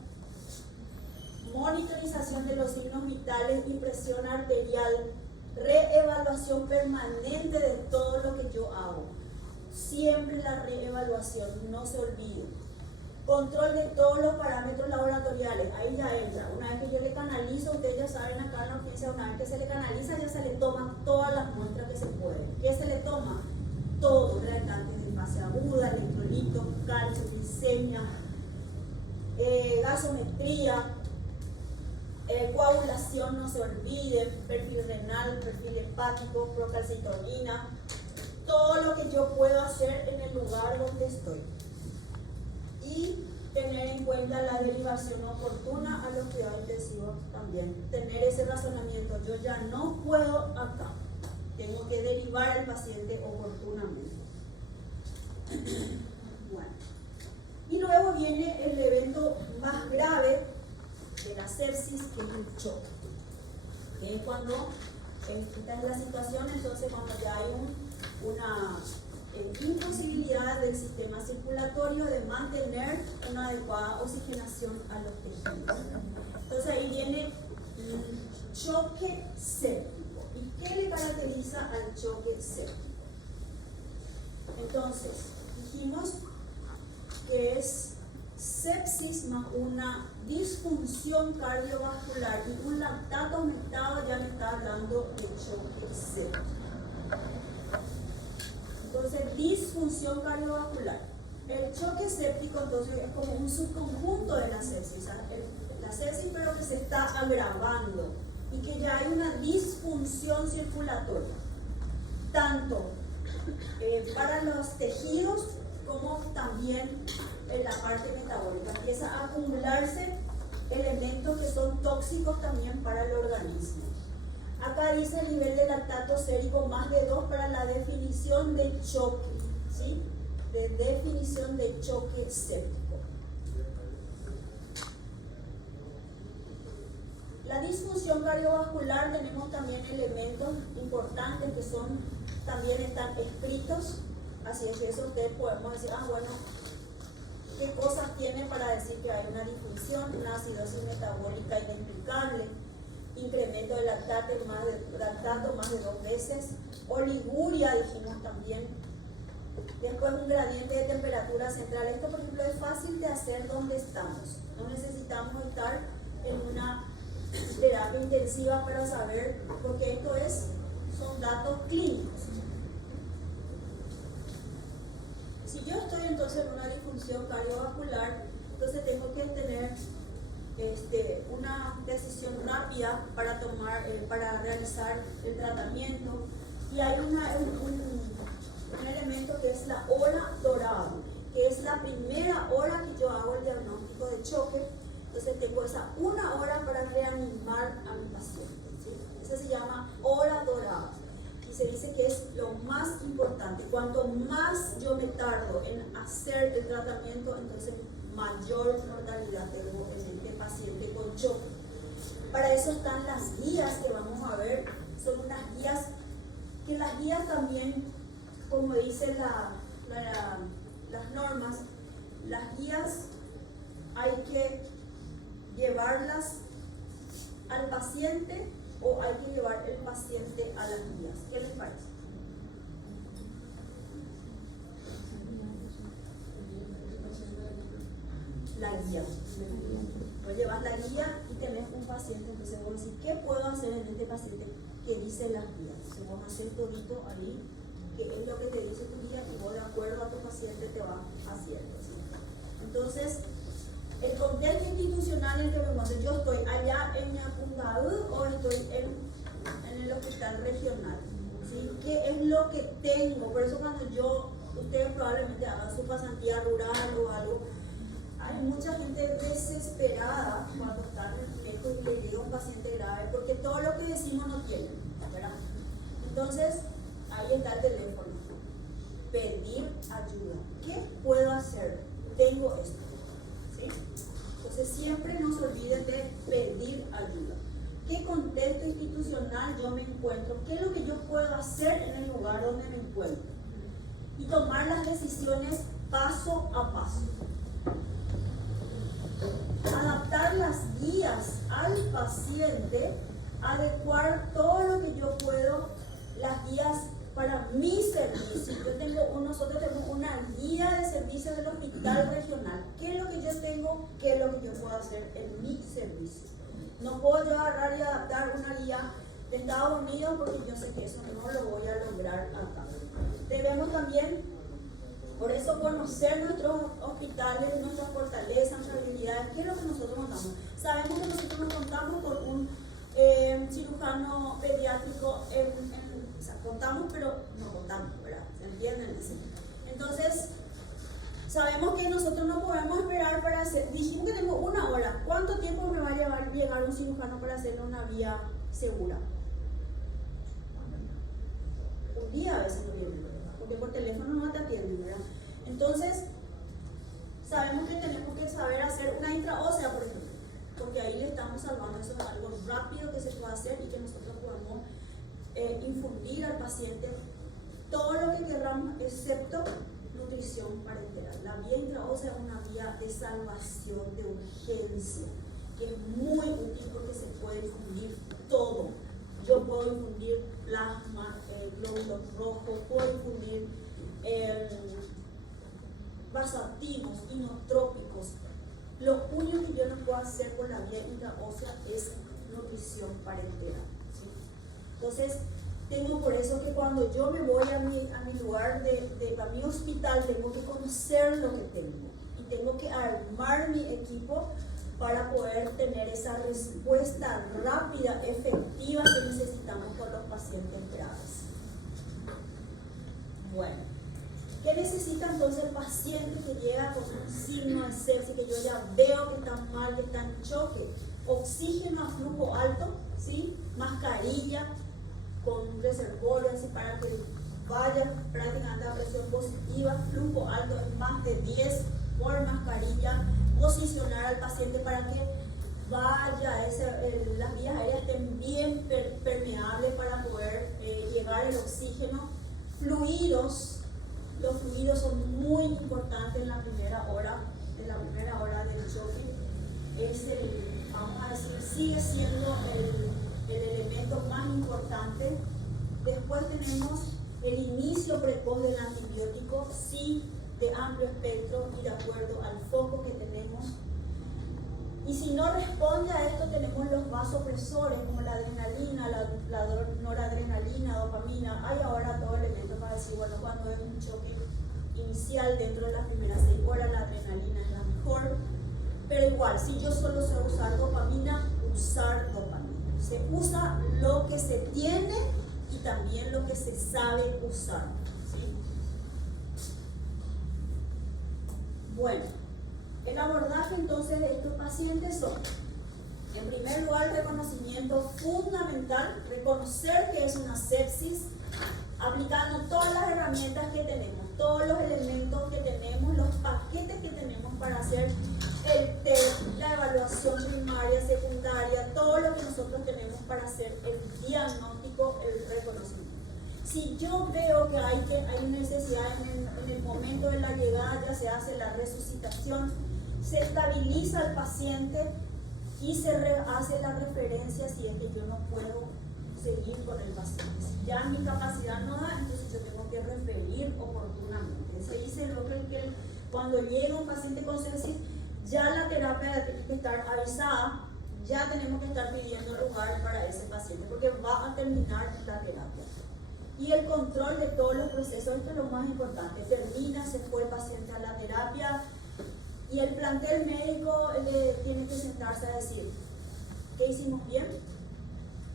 Monitorización de los signos vitales y presión arterial, reevaluación permanente de todo lo que yo hago. Siempre la reevaluación, no se olvide. Control de todos los parámetros laboratoriales, ahí ya entra. Una vez que yo le canalizo, ustedes ya saben acá en la urgencia, una vez que se le canaliza, ya se le toman todas las muestras que se pueden. ¿Qué se le toma? Todo, reactantes de fase aguda, electrolitos, calcio, glicemia, gasometría, coagulación, no se olviden, perfil renal, perfil hepático, procalcitonina, todo lo que yo puedo hacer en el lugar donde estoy. Y tener en cuenta la derivación oportuna a los cuidados intensivos también. Tener ese razonamiento, yo ya no puedo acá, tengo que derivar al paciente oportunamente. Bueno. Y luego viene el evento más grave de la sepsis, que es el choque. Que es cuando, esta es la situación, entonces cuando ya hay una imposibilidad del sistema circulatorio de mantener una adecuada oxigenación a los tejidos. Entonces ahí viene el choque séptico. ¿Y qué le caracteriza al choque séptico? Entonces, dijimos que es sepsis más una disfunción cardiovascular y un lactato aumentado ya me está hablando de choque séptico. Entonces, disfunción cardiovascular. El choque séptico entonces es como un subconjunto de la sepsis, la sepsis pero que se está agravando y que ya hay una disfunción circulatoria, tanto para los tejidos como también en la parte metabólica. Empieza a acumularse elementos que son tóxicos también para el organismo. Acá dice el nivel de lactato sérico más de 2 para la definición de choque, ¿sí? De definición de choque séptico. La disfunción cardiovascular, tenemos también elementos importantes que también están escritos, así es que eso ustedes podemos decir, bueno, ¿qué cosas tiene para decir que hay una disfunción? Una acidosis metabólica inexplicable, incremento de lactato más de 2 veces, oliguria dijimos también, después un gradiente de temperatura central. Esto, por ejemplo, es fácil de hacer donde estamos, no necesitamos estar en una terapia intensiva para saber, porque esto son datos clínicos. Si yo estoy entonces en una disfunción cardiovascular, entonces tengo que tener una decisión rápida para para realizar el tratamiento, y hay un elemento que es la hora dorada, que es la primera hora que yo hago el diagnóstico de choque. Entonces tengo esa 1 hora para reanimar a mi paciente, ¿sí? Esa se llama hora dorada y se dice que es lo más importante. Cuanto más yo me tardo en hacer el tratamiento, entonces mayor mortalidad tengo en este paciente con choque. Para eso están las guías que vamos a ver. Son unas guías que las guías también, como dicen las normas, las guías hay que llevarlas al paciente o hay que llevar el paciente a las guías. ¿Qué les parece? La guía. Vos llevas la guía y tenés un paciente, entonces vos decís, ¿qué puedo hacer en este paciente que dice las guías? Entonces vos haces todito ahí, que es lo que te dice tu guía, y vos de acuerdo a tu paciente te vas haciendo, ¿sí? Entonces, el contexto institucional en el que me encuentro, yo estoy allá en Yapungaú o estoy en el hospital regional, ¿sí? ¿Qué es lo que tengo? Por eso cuando ustedes probablemente hagan su pasantía rural o algo, hay mucha gente desesperada cuando están lejos y le llega un paciente grave, porque todo lo que decimos no tienen, ¿verdad? Entonces, ahí está el teléfono. Pedir ayuda. ¿Qué puedo hacer? Tengo esto. ¿Sí? Entonces siempre no se olviden de pedir ayuda. ¿Qué contexto institucional yo me encuentro? ¿Qué es lo que yo puedo hacer en el lugar donde me encuentro? Y tomar las decisiones paso a paso. Adaptar las guías al paciente, adecuar todo lo que yo puedo, las guías para mi servicio. Nosotros tenemos una guía de servicios del hospital regional. ¿Qué es lo que yo tengo? ¿Qué es lo que yo puedo hacer en mi servicio? No puedo yo agarrar y adaptar una guía de Estados Unidos porque yo sé que eso no lo voy a lograr acá. Debemos también, por eso, conocer nuestros hospitales, nuestras fortalezas, nuestras habilidades. ¿Qué es lo que nosotros contamos? Sabemos que nosotros nos contamos con un cirujano pediátrico o sea, contamos, pero no contamos, ¿verdad? ¿Se entienden? Entonces, sabemos que nosotros no podemos esperar para hacer. Dijimos que tengo 1 hora. ¿Cuánto tiempo me va a llegar un cirujano para hacerle una vía segura? Un día a veces no vienen, porque por teléfono no te atienden, ¿verdad? Entonces, sabemos que tenemos que saber hacer una intraósea, por ejemplo, porque ahí le estamos salvando. Eso es algo rápido que se puede hacer y que nosotros podemos infundir al paciente todo lo que queramos, excepto nutrición parenteral. La vía intraósea es una vía de salvación, de urgencia, que es muy útil porque se puede infundir todo. Yo puedo infundir plasma, glóbulos rojos, puedo infundir vasoactivos, inotrópicos. Lo único que yo no puedo hacer con la vía intraósea es nutrición parenteral, ¿sí? Entonces, tengo por eso que cuando yo me voy a mi lugar, a mi hospital, tengo que conocer lo que tengo y tengo que armar mi equipo para poder tener esa respuesta rápida, efectiva que necesitamos con los pacientes graves. Bueno, ¿qué necesita entonces el paciente que llega con un signo de sepsis, que yo ya veo que está mal, que está en choque? Oxígeno a flujo alto, ¿sí? Mascarilla con reservorio, así para que vaya prácticamente a presión positiva, flujo alto en más de 10 por mascarilla, posicionar al paciente para que vaya, las vías aéreas estén bien permeables para poder llevar el oxígeno. Fluidos, los fluidos son muy importantes en la primera hora del choque. Vamos a decir, sigue siendo el elemento más importante. Después tenemos el inicio precoz del antibiótico, sí, de amplio espectro y de acuerdo al foco que tenemos. Y si no responde a esto, tenemos los vasopresores como la adrenalina, la noradrenalina, dopamina. Hay ahora todo elemento para decir, bueno, cuando es un choque inicial dentro de las primeras 6 horas, la adrenalina es la mejor. Pero igual, si yo solo sé usar dopamina, usar dopamina. Se usa lo que se tiene y también lo que se sabe usar, ¿sí? Bueno, el abordaje entonces de estos pacientes son, en primer lugar, reconocimiento fundamental, reconocer que es una sepsis, aplicando todas las herramientas que tenemos, todos los elementos que tenemos, los paquetes que tenemos para hacer el test, la evaluación primaria, secundaria, todo lo que nosotros tenemos para hacer el diagnóstico, el reconocimiento. Si yo veo que hay necesidad en el momento de la llegada, ya se hace la resucitación, se estabiliza al paciente y se hace la referencia si es que yo no puedo seguir con el paciente. Si ya mi capacidad no da, entonces yo tengo que referir oportunamente. Se dice que cuando llega un paciente con sepsis, ya la terapia tiene que estar avisada, ya tenemos que estar pidiendo lugar para ese paciente porque va a terminar la terapia. Y el control de todos los procesos, esto es lo más importante. Termina, se fue el paciente a la terapia y el plantel médico tiene que sentarse a decir qué hicimos bien,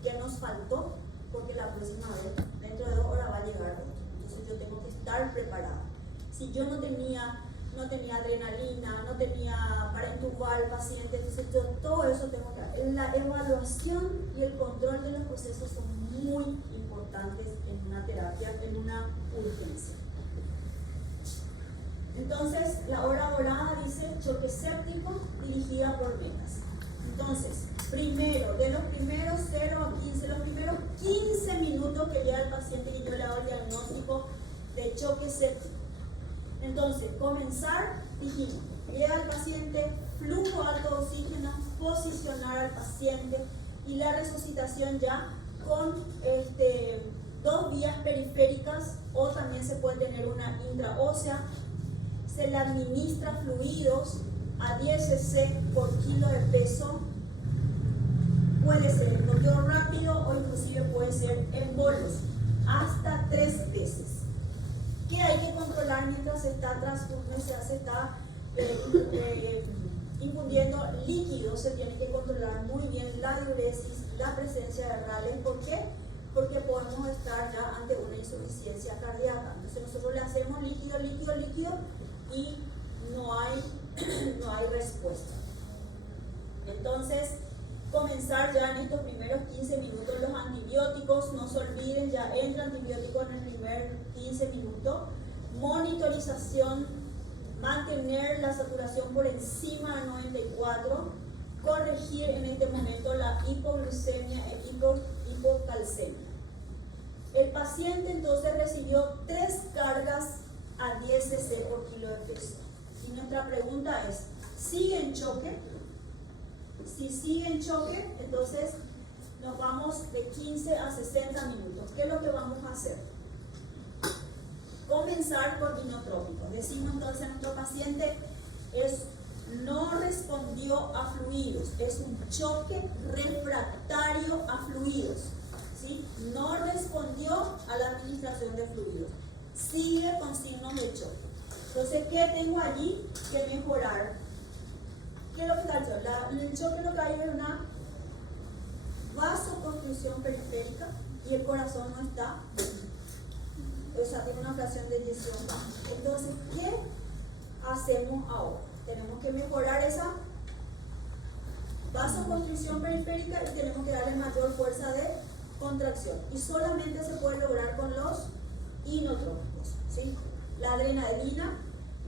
qué nos faltó, porque la próxima vez, dentro de 2 horas va a llegar otro. Entonces yo tengo que estar preparada. Si yo no tenía adrenalina, no tenía para intubar al paciente, entonces yo todo eso tengo que hacer. La evaluación y el control de los procesos son muy importantes en una terapia, en una urgencia. Entonces, la hora dorada dice choque séptico dirigida por metas. Entonces, primero, de los primeros 0 a 15, los primeros 15 minutos que llega el paciente y yo le hago el diagnóstico de choque séptico. Entonces, comenzar, dijimos, llega el paciente, flujo alto de oxígeno, posicionar al paciente y la resucitación ya con 2 vías periféricas o también se puede tener una intraósea. Se le administra fluidos a 10 cc por kilo de peso. Puede ser en bloqueo rápido o inclusive puede ser en bolos, hasta 3 veces. ¿Qué hay que controlar mientras se está infundiendo líquidos? Se tiene que controlar muy bien la diuresis, la presencia de rales. ¿Por qué? Porque podemos estar ya ante una insuficiencia cardíaca. Entonces nosotros le hacemos líquido y no hay respuesta. Entonces, comenzar ya en estos primeros 15 minutos los antibióticos, no se olviden, ya entra antibiótico en el primer 15 minutos. Monitorización, mantener la saturación por encima de 94, corregir en este momento la hipoglucemia e hipocalcemia. El paciente entonces recibió 3 cargas a 10 cc por kilo de peso. Y nuestra pregunta es, ¿sigue en choque? Si sigue en choque, entonces nos vamos de 15 a 60 minutos. ¿Qué es lo que vamos a hacer? Comenzar con inotrópicos. Decimos entonces a nuestro paciente, no respondió a fluidos, es un choque refractario a fluidos, ¿sí? No respondió a la administración de fluidos, sigue con signos de choque. Entonces, ¿qué tengo allí que mejorar? ¿Qué es lo que está el choque? El choque lo que hay es una vasoconstricción periférica y el corazón no está o sea, tiene una fracción de eyección baja. Entonces, ¿qué hacemos ahora? Tenemos que mejorar esa vasoconstricción periférica y tenemos que darle mayor fuerza de contracción. Y solamente se puede lograr con los inotrópicos, ¿sí? La adrenalina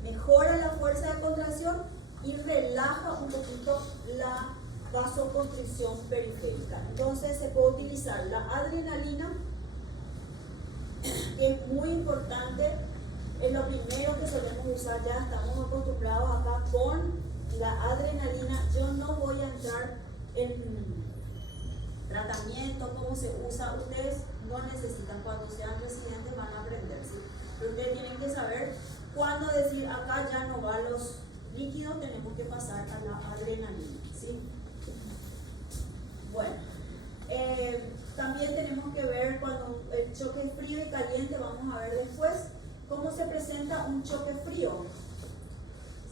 mejora la fuerza de contracción y relaja un poquito la vasoconstricción periférica. Entonces se puede utilizar la adrenalina, que es muy importante, es lo primero que solemos usar, ya estamos acostumbrados acá con la adrenalina. Yo no voy a entrar en tratamiento, cómo se usa, ustedes no necesitan, cuando sean residentes van a aprender, ¿sí? Pero ustedes tienen que saber cuándo decir acá ya no va los líquidos, tenemos que pasar a la adrenalina, ¿sí? Bueno, también tenemos que ver cuando el choque frío y caliente, vamos a ver después cómo se presenta un choque frío,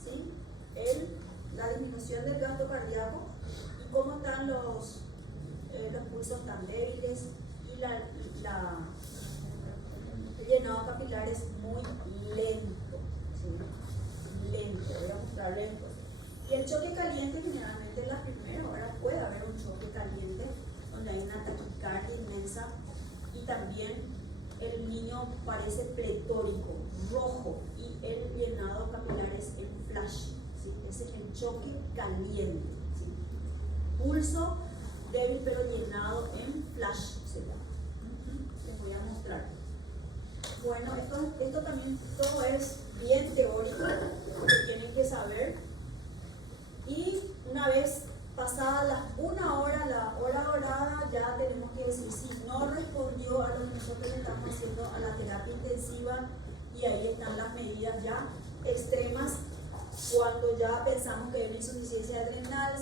¿sí? La disminución del gasto cardíaco y cómo están los pulsos tan débiles y el llenado capilar es muy lento, ¿sí? Lento, voy a mostrarles después. Y el choque caliente generalmente en las primeras horas puede haber un choque caliente donde hay una taquicardia inmensa y también el niño parece pletórico, rojo y el llenado capilar es en flash, ¿sí? Ese es el choque caliente, ¿sí? Pulso débil pero llenado en flash se llama. Les voy a mostrar. Bueno, esto también todo es bien teórico, que tienen que saber. Y una vez pasada las 1 hora, la hora dorada, ya tenemos que decir si no respondió a lo que nosotros le estamos haciendo a la terapia intensiva, y ahí están las medidas ya extremas. Cuando ya pensamos que hay insuficiencia adrenal,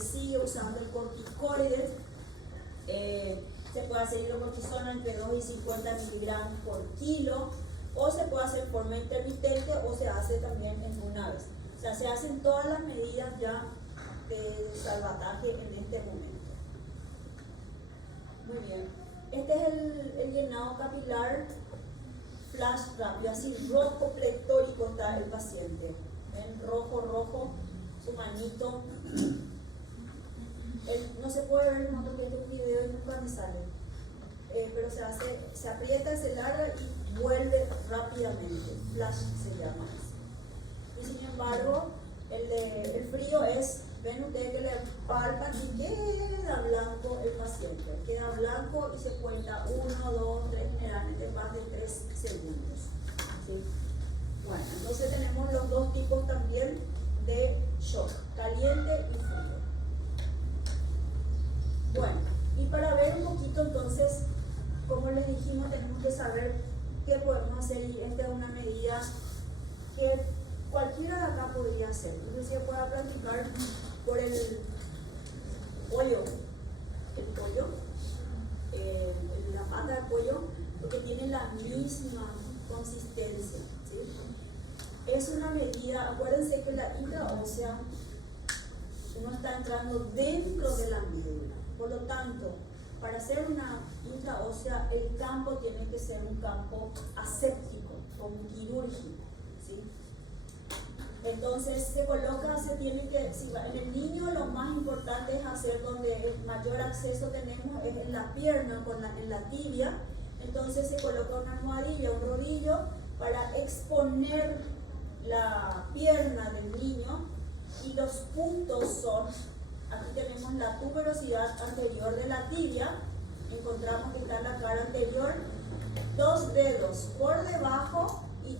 sigue usando el corticoides, se puede hacer hidrocortisona entre 2 y 50 miligramos por kilo, o se puede hacer de forma intermitente o se hace también en una vez. O sea, se hacen todas las medidas ya de salvataje en este momento. Muy bien. Este es el llenado capilar flash rápido, así rojo pletórico está el paciente. ¿Ven? Rojo, su manito. No se puede ver, nosotros viendo un video y nunca me sale. Pero se aprieta, se larga y vuelve rápidamente. Flash se llama eso. Y sin embargo, el frío es, ven ustedes que le palpan y queda blanco el paciente. Queda blanco y se cuenta 1, 2, 3, generalmente más de 3 segundos. ¿Sí? Bueno, entonces tenemos los dos tipos también de shock, caliente y frío. Bueno, y para ver un poquito entonces, como les dijimos, tenemos que saber qué podemos hacer, y esta es una medida que cualquiera de acá podría hacer. Entonces se puede practicar por el pollo, la pata de pollo, porque tiene la misma consistencia, ¿sí? Es una medida, acuérdense que la intraósea uno está entrando dentro de la médula, por lo tanto, para hacer una intraósea el campo tiene que ser un campo aséptico, como quirúrgico, ¿sí? Entonces se coloca, en el niño lo más importante es hacer donde el mayor acceso tenemos es en la pierna, en la tibia. Entonces se coloca una almohadilla, un rodillo para exponer la pierna del niño, y los puntos son, aquí tenemos la tuberosidad anterior de la tibia, encontramos que está en la cara anterior, 2 dedos por debajo y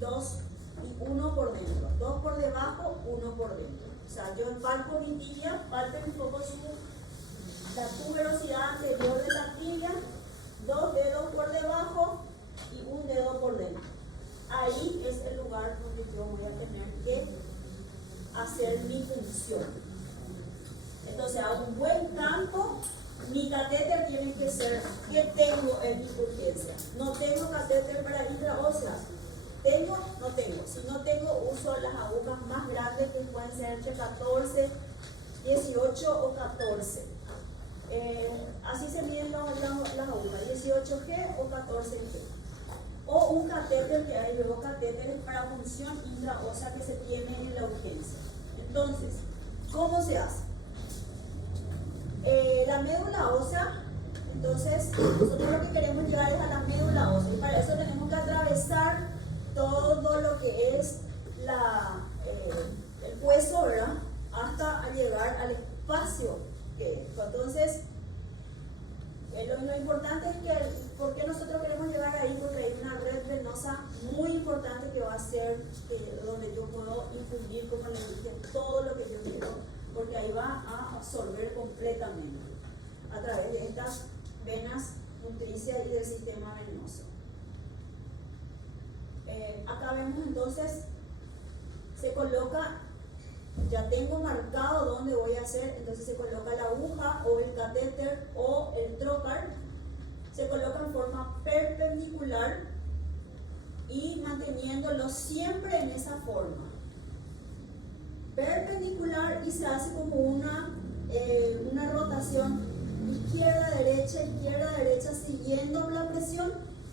1 por dentro, 2 por debajo, 1 por dentro. O sea, yo palpo mi tibia, palpen un poco la tuberosidad anterior de la tibia, 2 dedos por debajo y 1 dedo por dentro. Ahí es el lugar donde yo voy a tener que hacer mi función. Entonces hago un buen campo. Mi catéter tiene que ser, ¿qué tengo en mi urgencia? No tengo catéter para intraósea. ¿Tengo? No tengo. Si no tengo, uso las agujas más grandes, que pueden ser entre 14, 18 o 14. Así se miden las agujas, 18G o 14G. o un catéter, que hay luego catéteres para punción intraósea que se tiene en la urgencia. Entonces, ¿cómo se hace? La médula ósea, entonces nosotros lo que queremos llegar es a la médula ósea, y para eso tenemos que atravesar todo lo que es el hueso, ¿verdad? Hasta llegar al espacio que entonces lo importante es que, ¿por qué nosotros queremos llegar ahí? Porque hay una red venosa muy importante que va a ser donde yo puedo infundir, como les dije, todo lo que yo quiero, porque ahí va a absorber completamente a través de estas venas nutricias y del sistema venoso. Acá vemos entonces, se coloca, ya tengo marcado dónde voy a hacer, entonces se coloca la aguja o el catéter o el trocar, se coloca en forma perpendicular y manteniéndolo siempre en esa forma. Perpendicular, y se hace como una rotación izquierda-derecha, siguiendo la presión.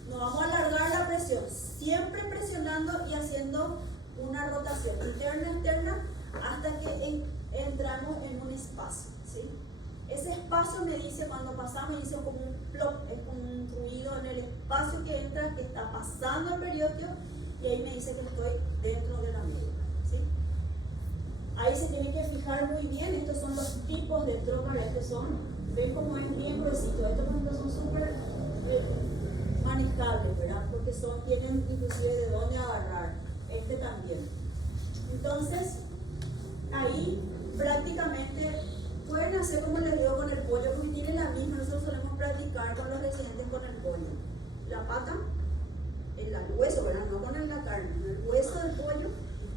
No vamos a alargar la presión, siempre presionando y haciendo una rotación interna-externa hasta que entramos en un espacio, ¿sí? Ese espacio me dice, cuando pasamos, dice como un plop, es como un ruido en el espacio que entra, que está pasando el periódico, y ahí me dice que estoy dentro de la médula, ¿sí? Ahí se tiene que fijar muy bien. Estos son los tipos de trocar, ven cómo es bien gruesito. Estos, por ejemplo, son súper manejables, ¿verdad? Porque tienen inclusive de dónde agarrar. Este también. Entonces, ahí prácticamente pueden hacer como les digo con el pollo, porque tienen la misma. Nosotros solemos practicar con los residentes con el pollo. La pata, el hueso, ¿verdad? No con la carne, el hueso del pollo,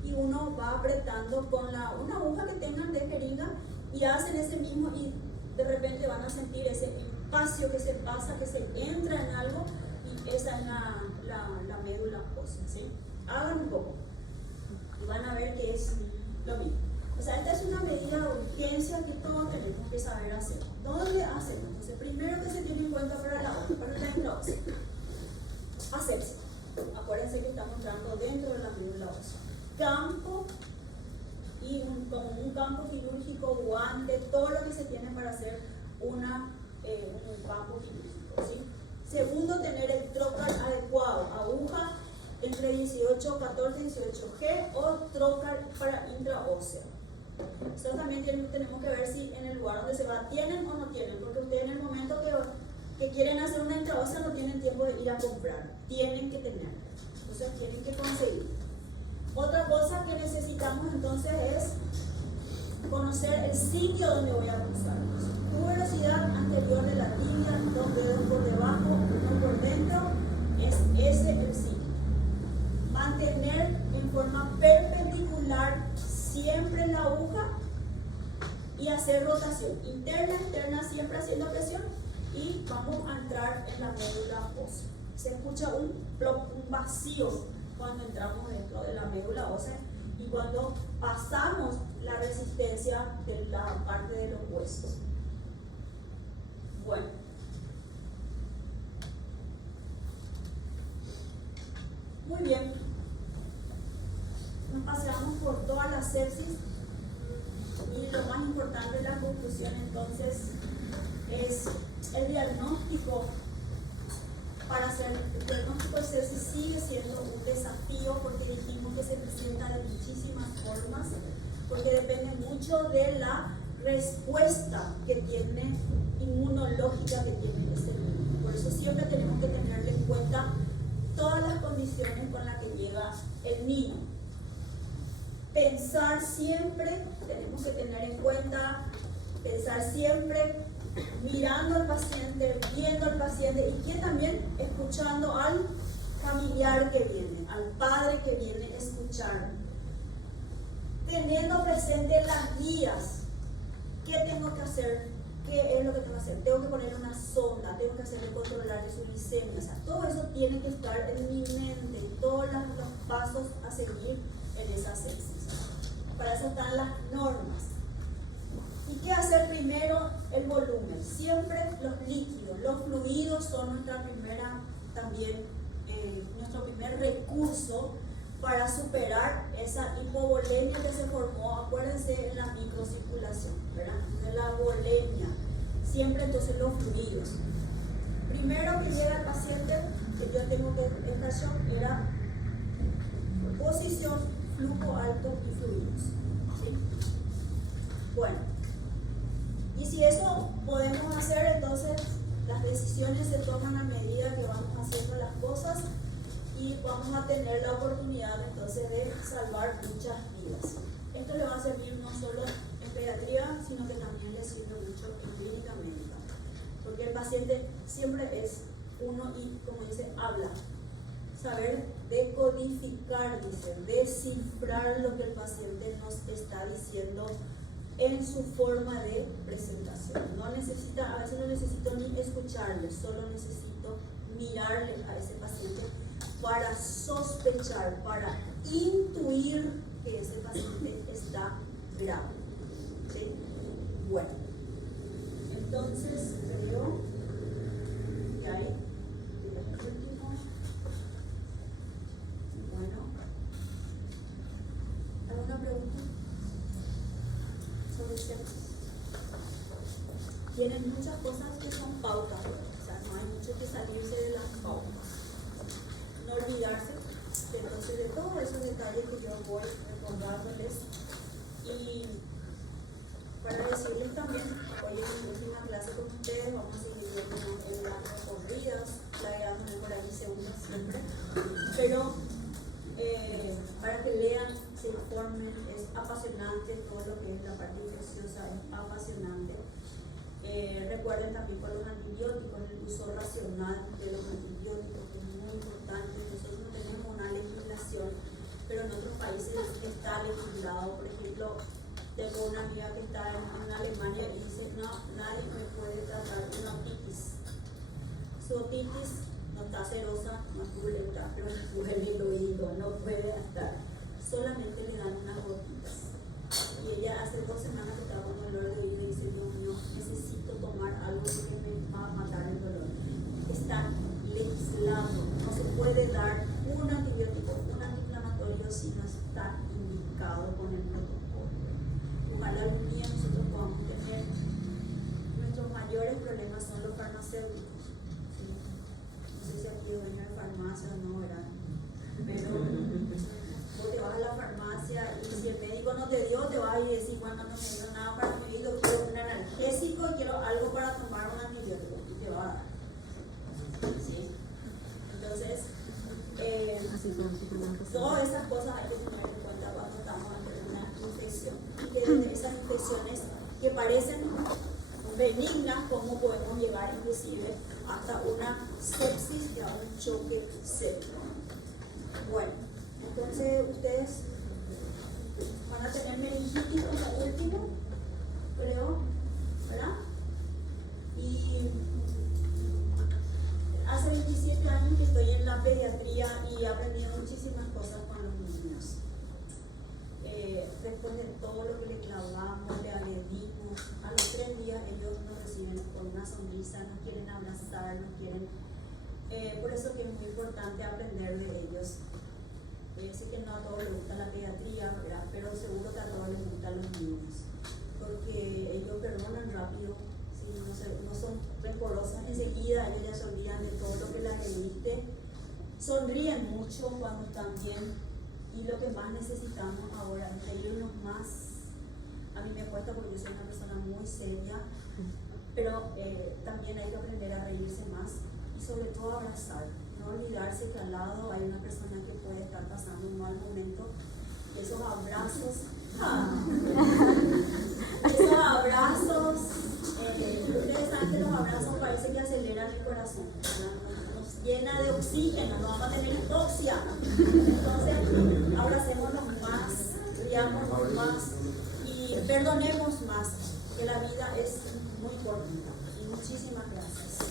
y uno va apretando con una aguja que tengan de jeringa y hacen ese mismo, y de repente van a sentir ese espacio que se pasa, que se entra en algo, y esa es la médula ósea, ¿sí? Hagan un poco y van a ver que es lo mismo. O sea, esta es una medida de urgencia que todos tenemos que saber hacer. ¿Dónde hacemos? Entonces, primero que se tiene en cuenta para la intraósea, asepsia. Acuérdense que estamos entrando dentro de la médula ósea. Campo, y como un campo quirúrgico, guante, todo lo que se tiene para hacer un campo quirúrgico, ¿sí? Segundo, tener el trocar adecuado, aguja entre 14 y 18G o trocar para intraósea. Eso también tenemos que ver si en el lugar donde se va tienen o no tienen, porque ustedes en el momento que quieren hacer una intraósea no tienen tiempo de ir a comprar, tienen que tener, entonces tienen que conseguir. Otra cosa que necesitamos entonces es conocer el sitio donde voy a pulsar. Tuberosidad anterior de la tibia, 2 dedos por debajo, 1 por dentro, es ese el sitio. Mantener en forma perpendicular siempre la aguja y hacer rotación interna, externa, siempre haciendo presión, y vamos a entrar en la médula ósea. Se escucha un plop, un vacío cuando entramos dentro de la médula ósea y cuando pasamos la resistencia de la parte de los huesos. Bueno, muy bien, nos paseamos por toda la sepsis y lo más importante, la conclusión entonces es el diagnóstico. Para hacer el diagnóstico de sepsis sigue siendo un desafío, porque dijimos que se presenta de muchísimas formas, porque depende mucho de la respuesta que tiene inmunológica que tiene ese niño. Por eso siempre tenemos que tener en cuenta todas las condiciones con las que llega el niño. Pensar siempre, tenemos que tener en cuenta, pensar siempre mirando al paciente, viendo al paciente, y que también escuchando al familiar que viene, al padre que viene a escuchar, teniendo presente las guías. ¿Qué tengo que hacer? ¿Qué es lo que tengo que hacer? Tengo que poner una sonda, tengo que hacerle controlar su glicemia, o sea, todo eso tiene que estar en mi mente, todos los pasos a seguir en esa sepsis. Para eso están las normas. ¿Y qué hacer primero? El volumen. Siempre los líquidos, los fluidos son nuestra primera, también nuestro usó para superar esa hipovolemia que se formó, acuérdense, en la microcirculación, ¿verdad? De la volemia, siempre entonces los fluidos. Primero que llega el paciente, que yo tengo que esta shock, era posición, flujo alto y fluidos. ¿Sí? Bueno, y si eso podemos hacer, entonces las decisiones se toman a medida que vamos haciendo las cosas y vamos a tener la oportunidad entonces de salvar muchas vidas. Esto le va a servir no solo en pediatría, sino que también le sirve mucho en clínica médica, porque el paciente siempre es uno y, como dice, habla. Saber decodificar, dice, descifrar lo que el paciente nos está diciendo en su forma de presentación. No necesita, a veces no necesito ni escucharle, solo necesito mirarle a ese paciente para sospechar, para intuir que ese paciente está grave. ¿Sí? Bueno, entonces creo que hay el último. Bueno, ¿alguna pregunta sobre sexo? Tienen muchas cosas que son pautas, o sea, no hay mucho que salirse de las pautas. No olvidarse entonces de todos esos detalles que yo voy recordándoles. Y para decirles también, hoy es mi última clase con ustedes, vamos a seguir viendo en las recorridas, la idea de por ahí se une siempre, pero para que lean, se informen, es apasionante todo lo que es la parte infecciosa, es apasionante. Recuerden también con los antibióticos, el uso racional de los antibióticos, que es muy importante. Nosotros no tenemos una legislación, pero en otros países está legislado. Por ejemplo, tengo una amiga que está en Alemania y dice, no, nadie me puede tratar una otitis. Su otitis no está cerosa, no es purulenta, pero duele el oído, no puede estar. Solamente le dan unas gotitas. Y ella hace 2 semanas que estaba con dolor de oído y dice, Dios mío, necesito tomar algo que me va a matar el dolor. Está legislado, no se puede dar un antibiótico, un antiinflamatorio si no está indicado con el protocolo. Ojalá algún día nosotros podamos tener, nuestros mayores problemas son los farmacéuticos. ¿Sí? No sé si aquí es dueño de farmacia o no, ¿verdad? Pero vos te vas a la farmacia y si el médico no te dio, te vas a ir y decir, bueno, no me dio nada para mi oído, quiero un analgésico y quiero algo para tomar un antibiótico, y te va a dar. ¿Sí? Entonces, todas esas cosas hay que tener en cuenta cuando estamos ante una infección, y que desde esas infecciones que parecen benignas, cómo podemos llegar inclusive hasta una sepsis y a un choque seco. Bueno, entonces ustedes van a tener meningitis como último, creo, ¿verdad? Y hace 27 años que estoy en la pediatría y he aprendido muchísimas cosas con los niños. Después de todo lo que le clavamos, le agredimos, a los 3 días ellos nos reciben con una sonrisa, nos quieren abrazar, nos quieren... por eso que es muy importante aprender de ellos. Sé que no a todos les gusta la pediatría, ¿verdad? Pero seguro que a todos les gustan los niños, porque ellos perdonan rápido, ¿sí? No son rencorosos enseguida, ellos ya se olvidan de todo lo que les agrediste, sonríen mucho cuando están bien, y lo que más necesitamos ahora es reírnos más. A mí me cuesta porque yo soy una persona muy seria, pero también hay que aprender a reírse más y sobre todo abrazar. No olvidarse que al lado hay una persona que puede estar pasando un mal momento, y esos abrazos, ustedes saben que los abrazos parece que aceleran el corazón, ¿verdad? Nos llena de oxígeno, no vamos a tener hipoxia. Entonces, abracémonos más, riámonos más y perdonemos más, que la vida es muy cortita. Y muchísimas gracias.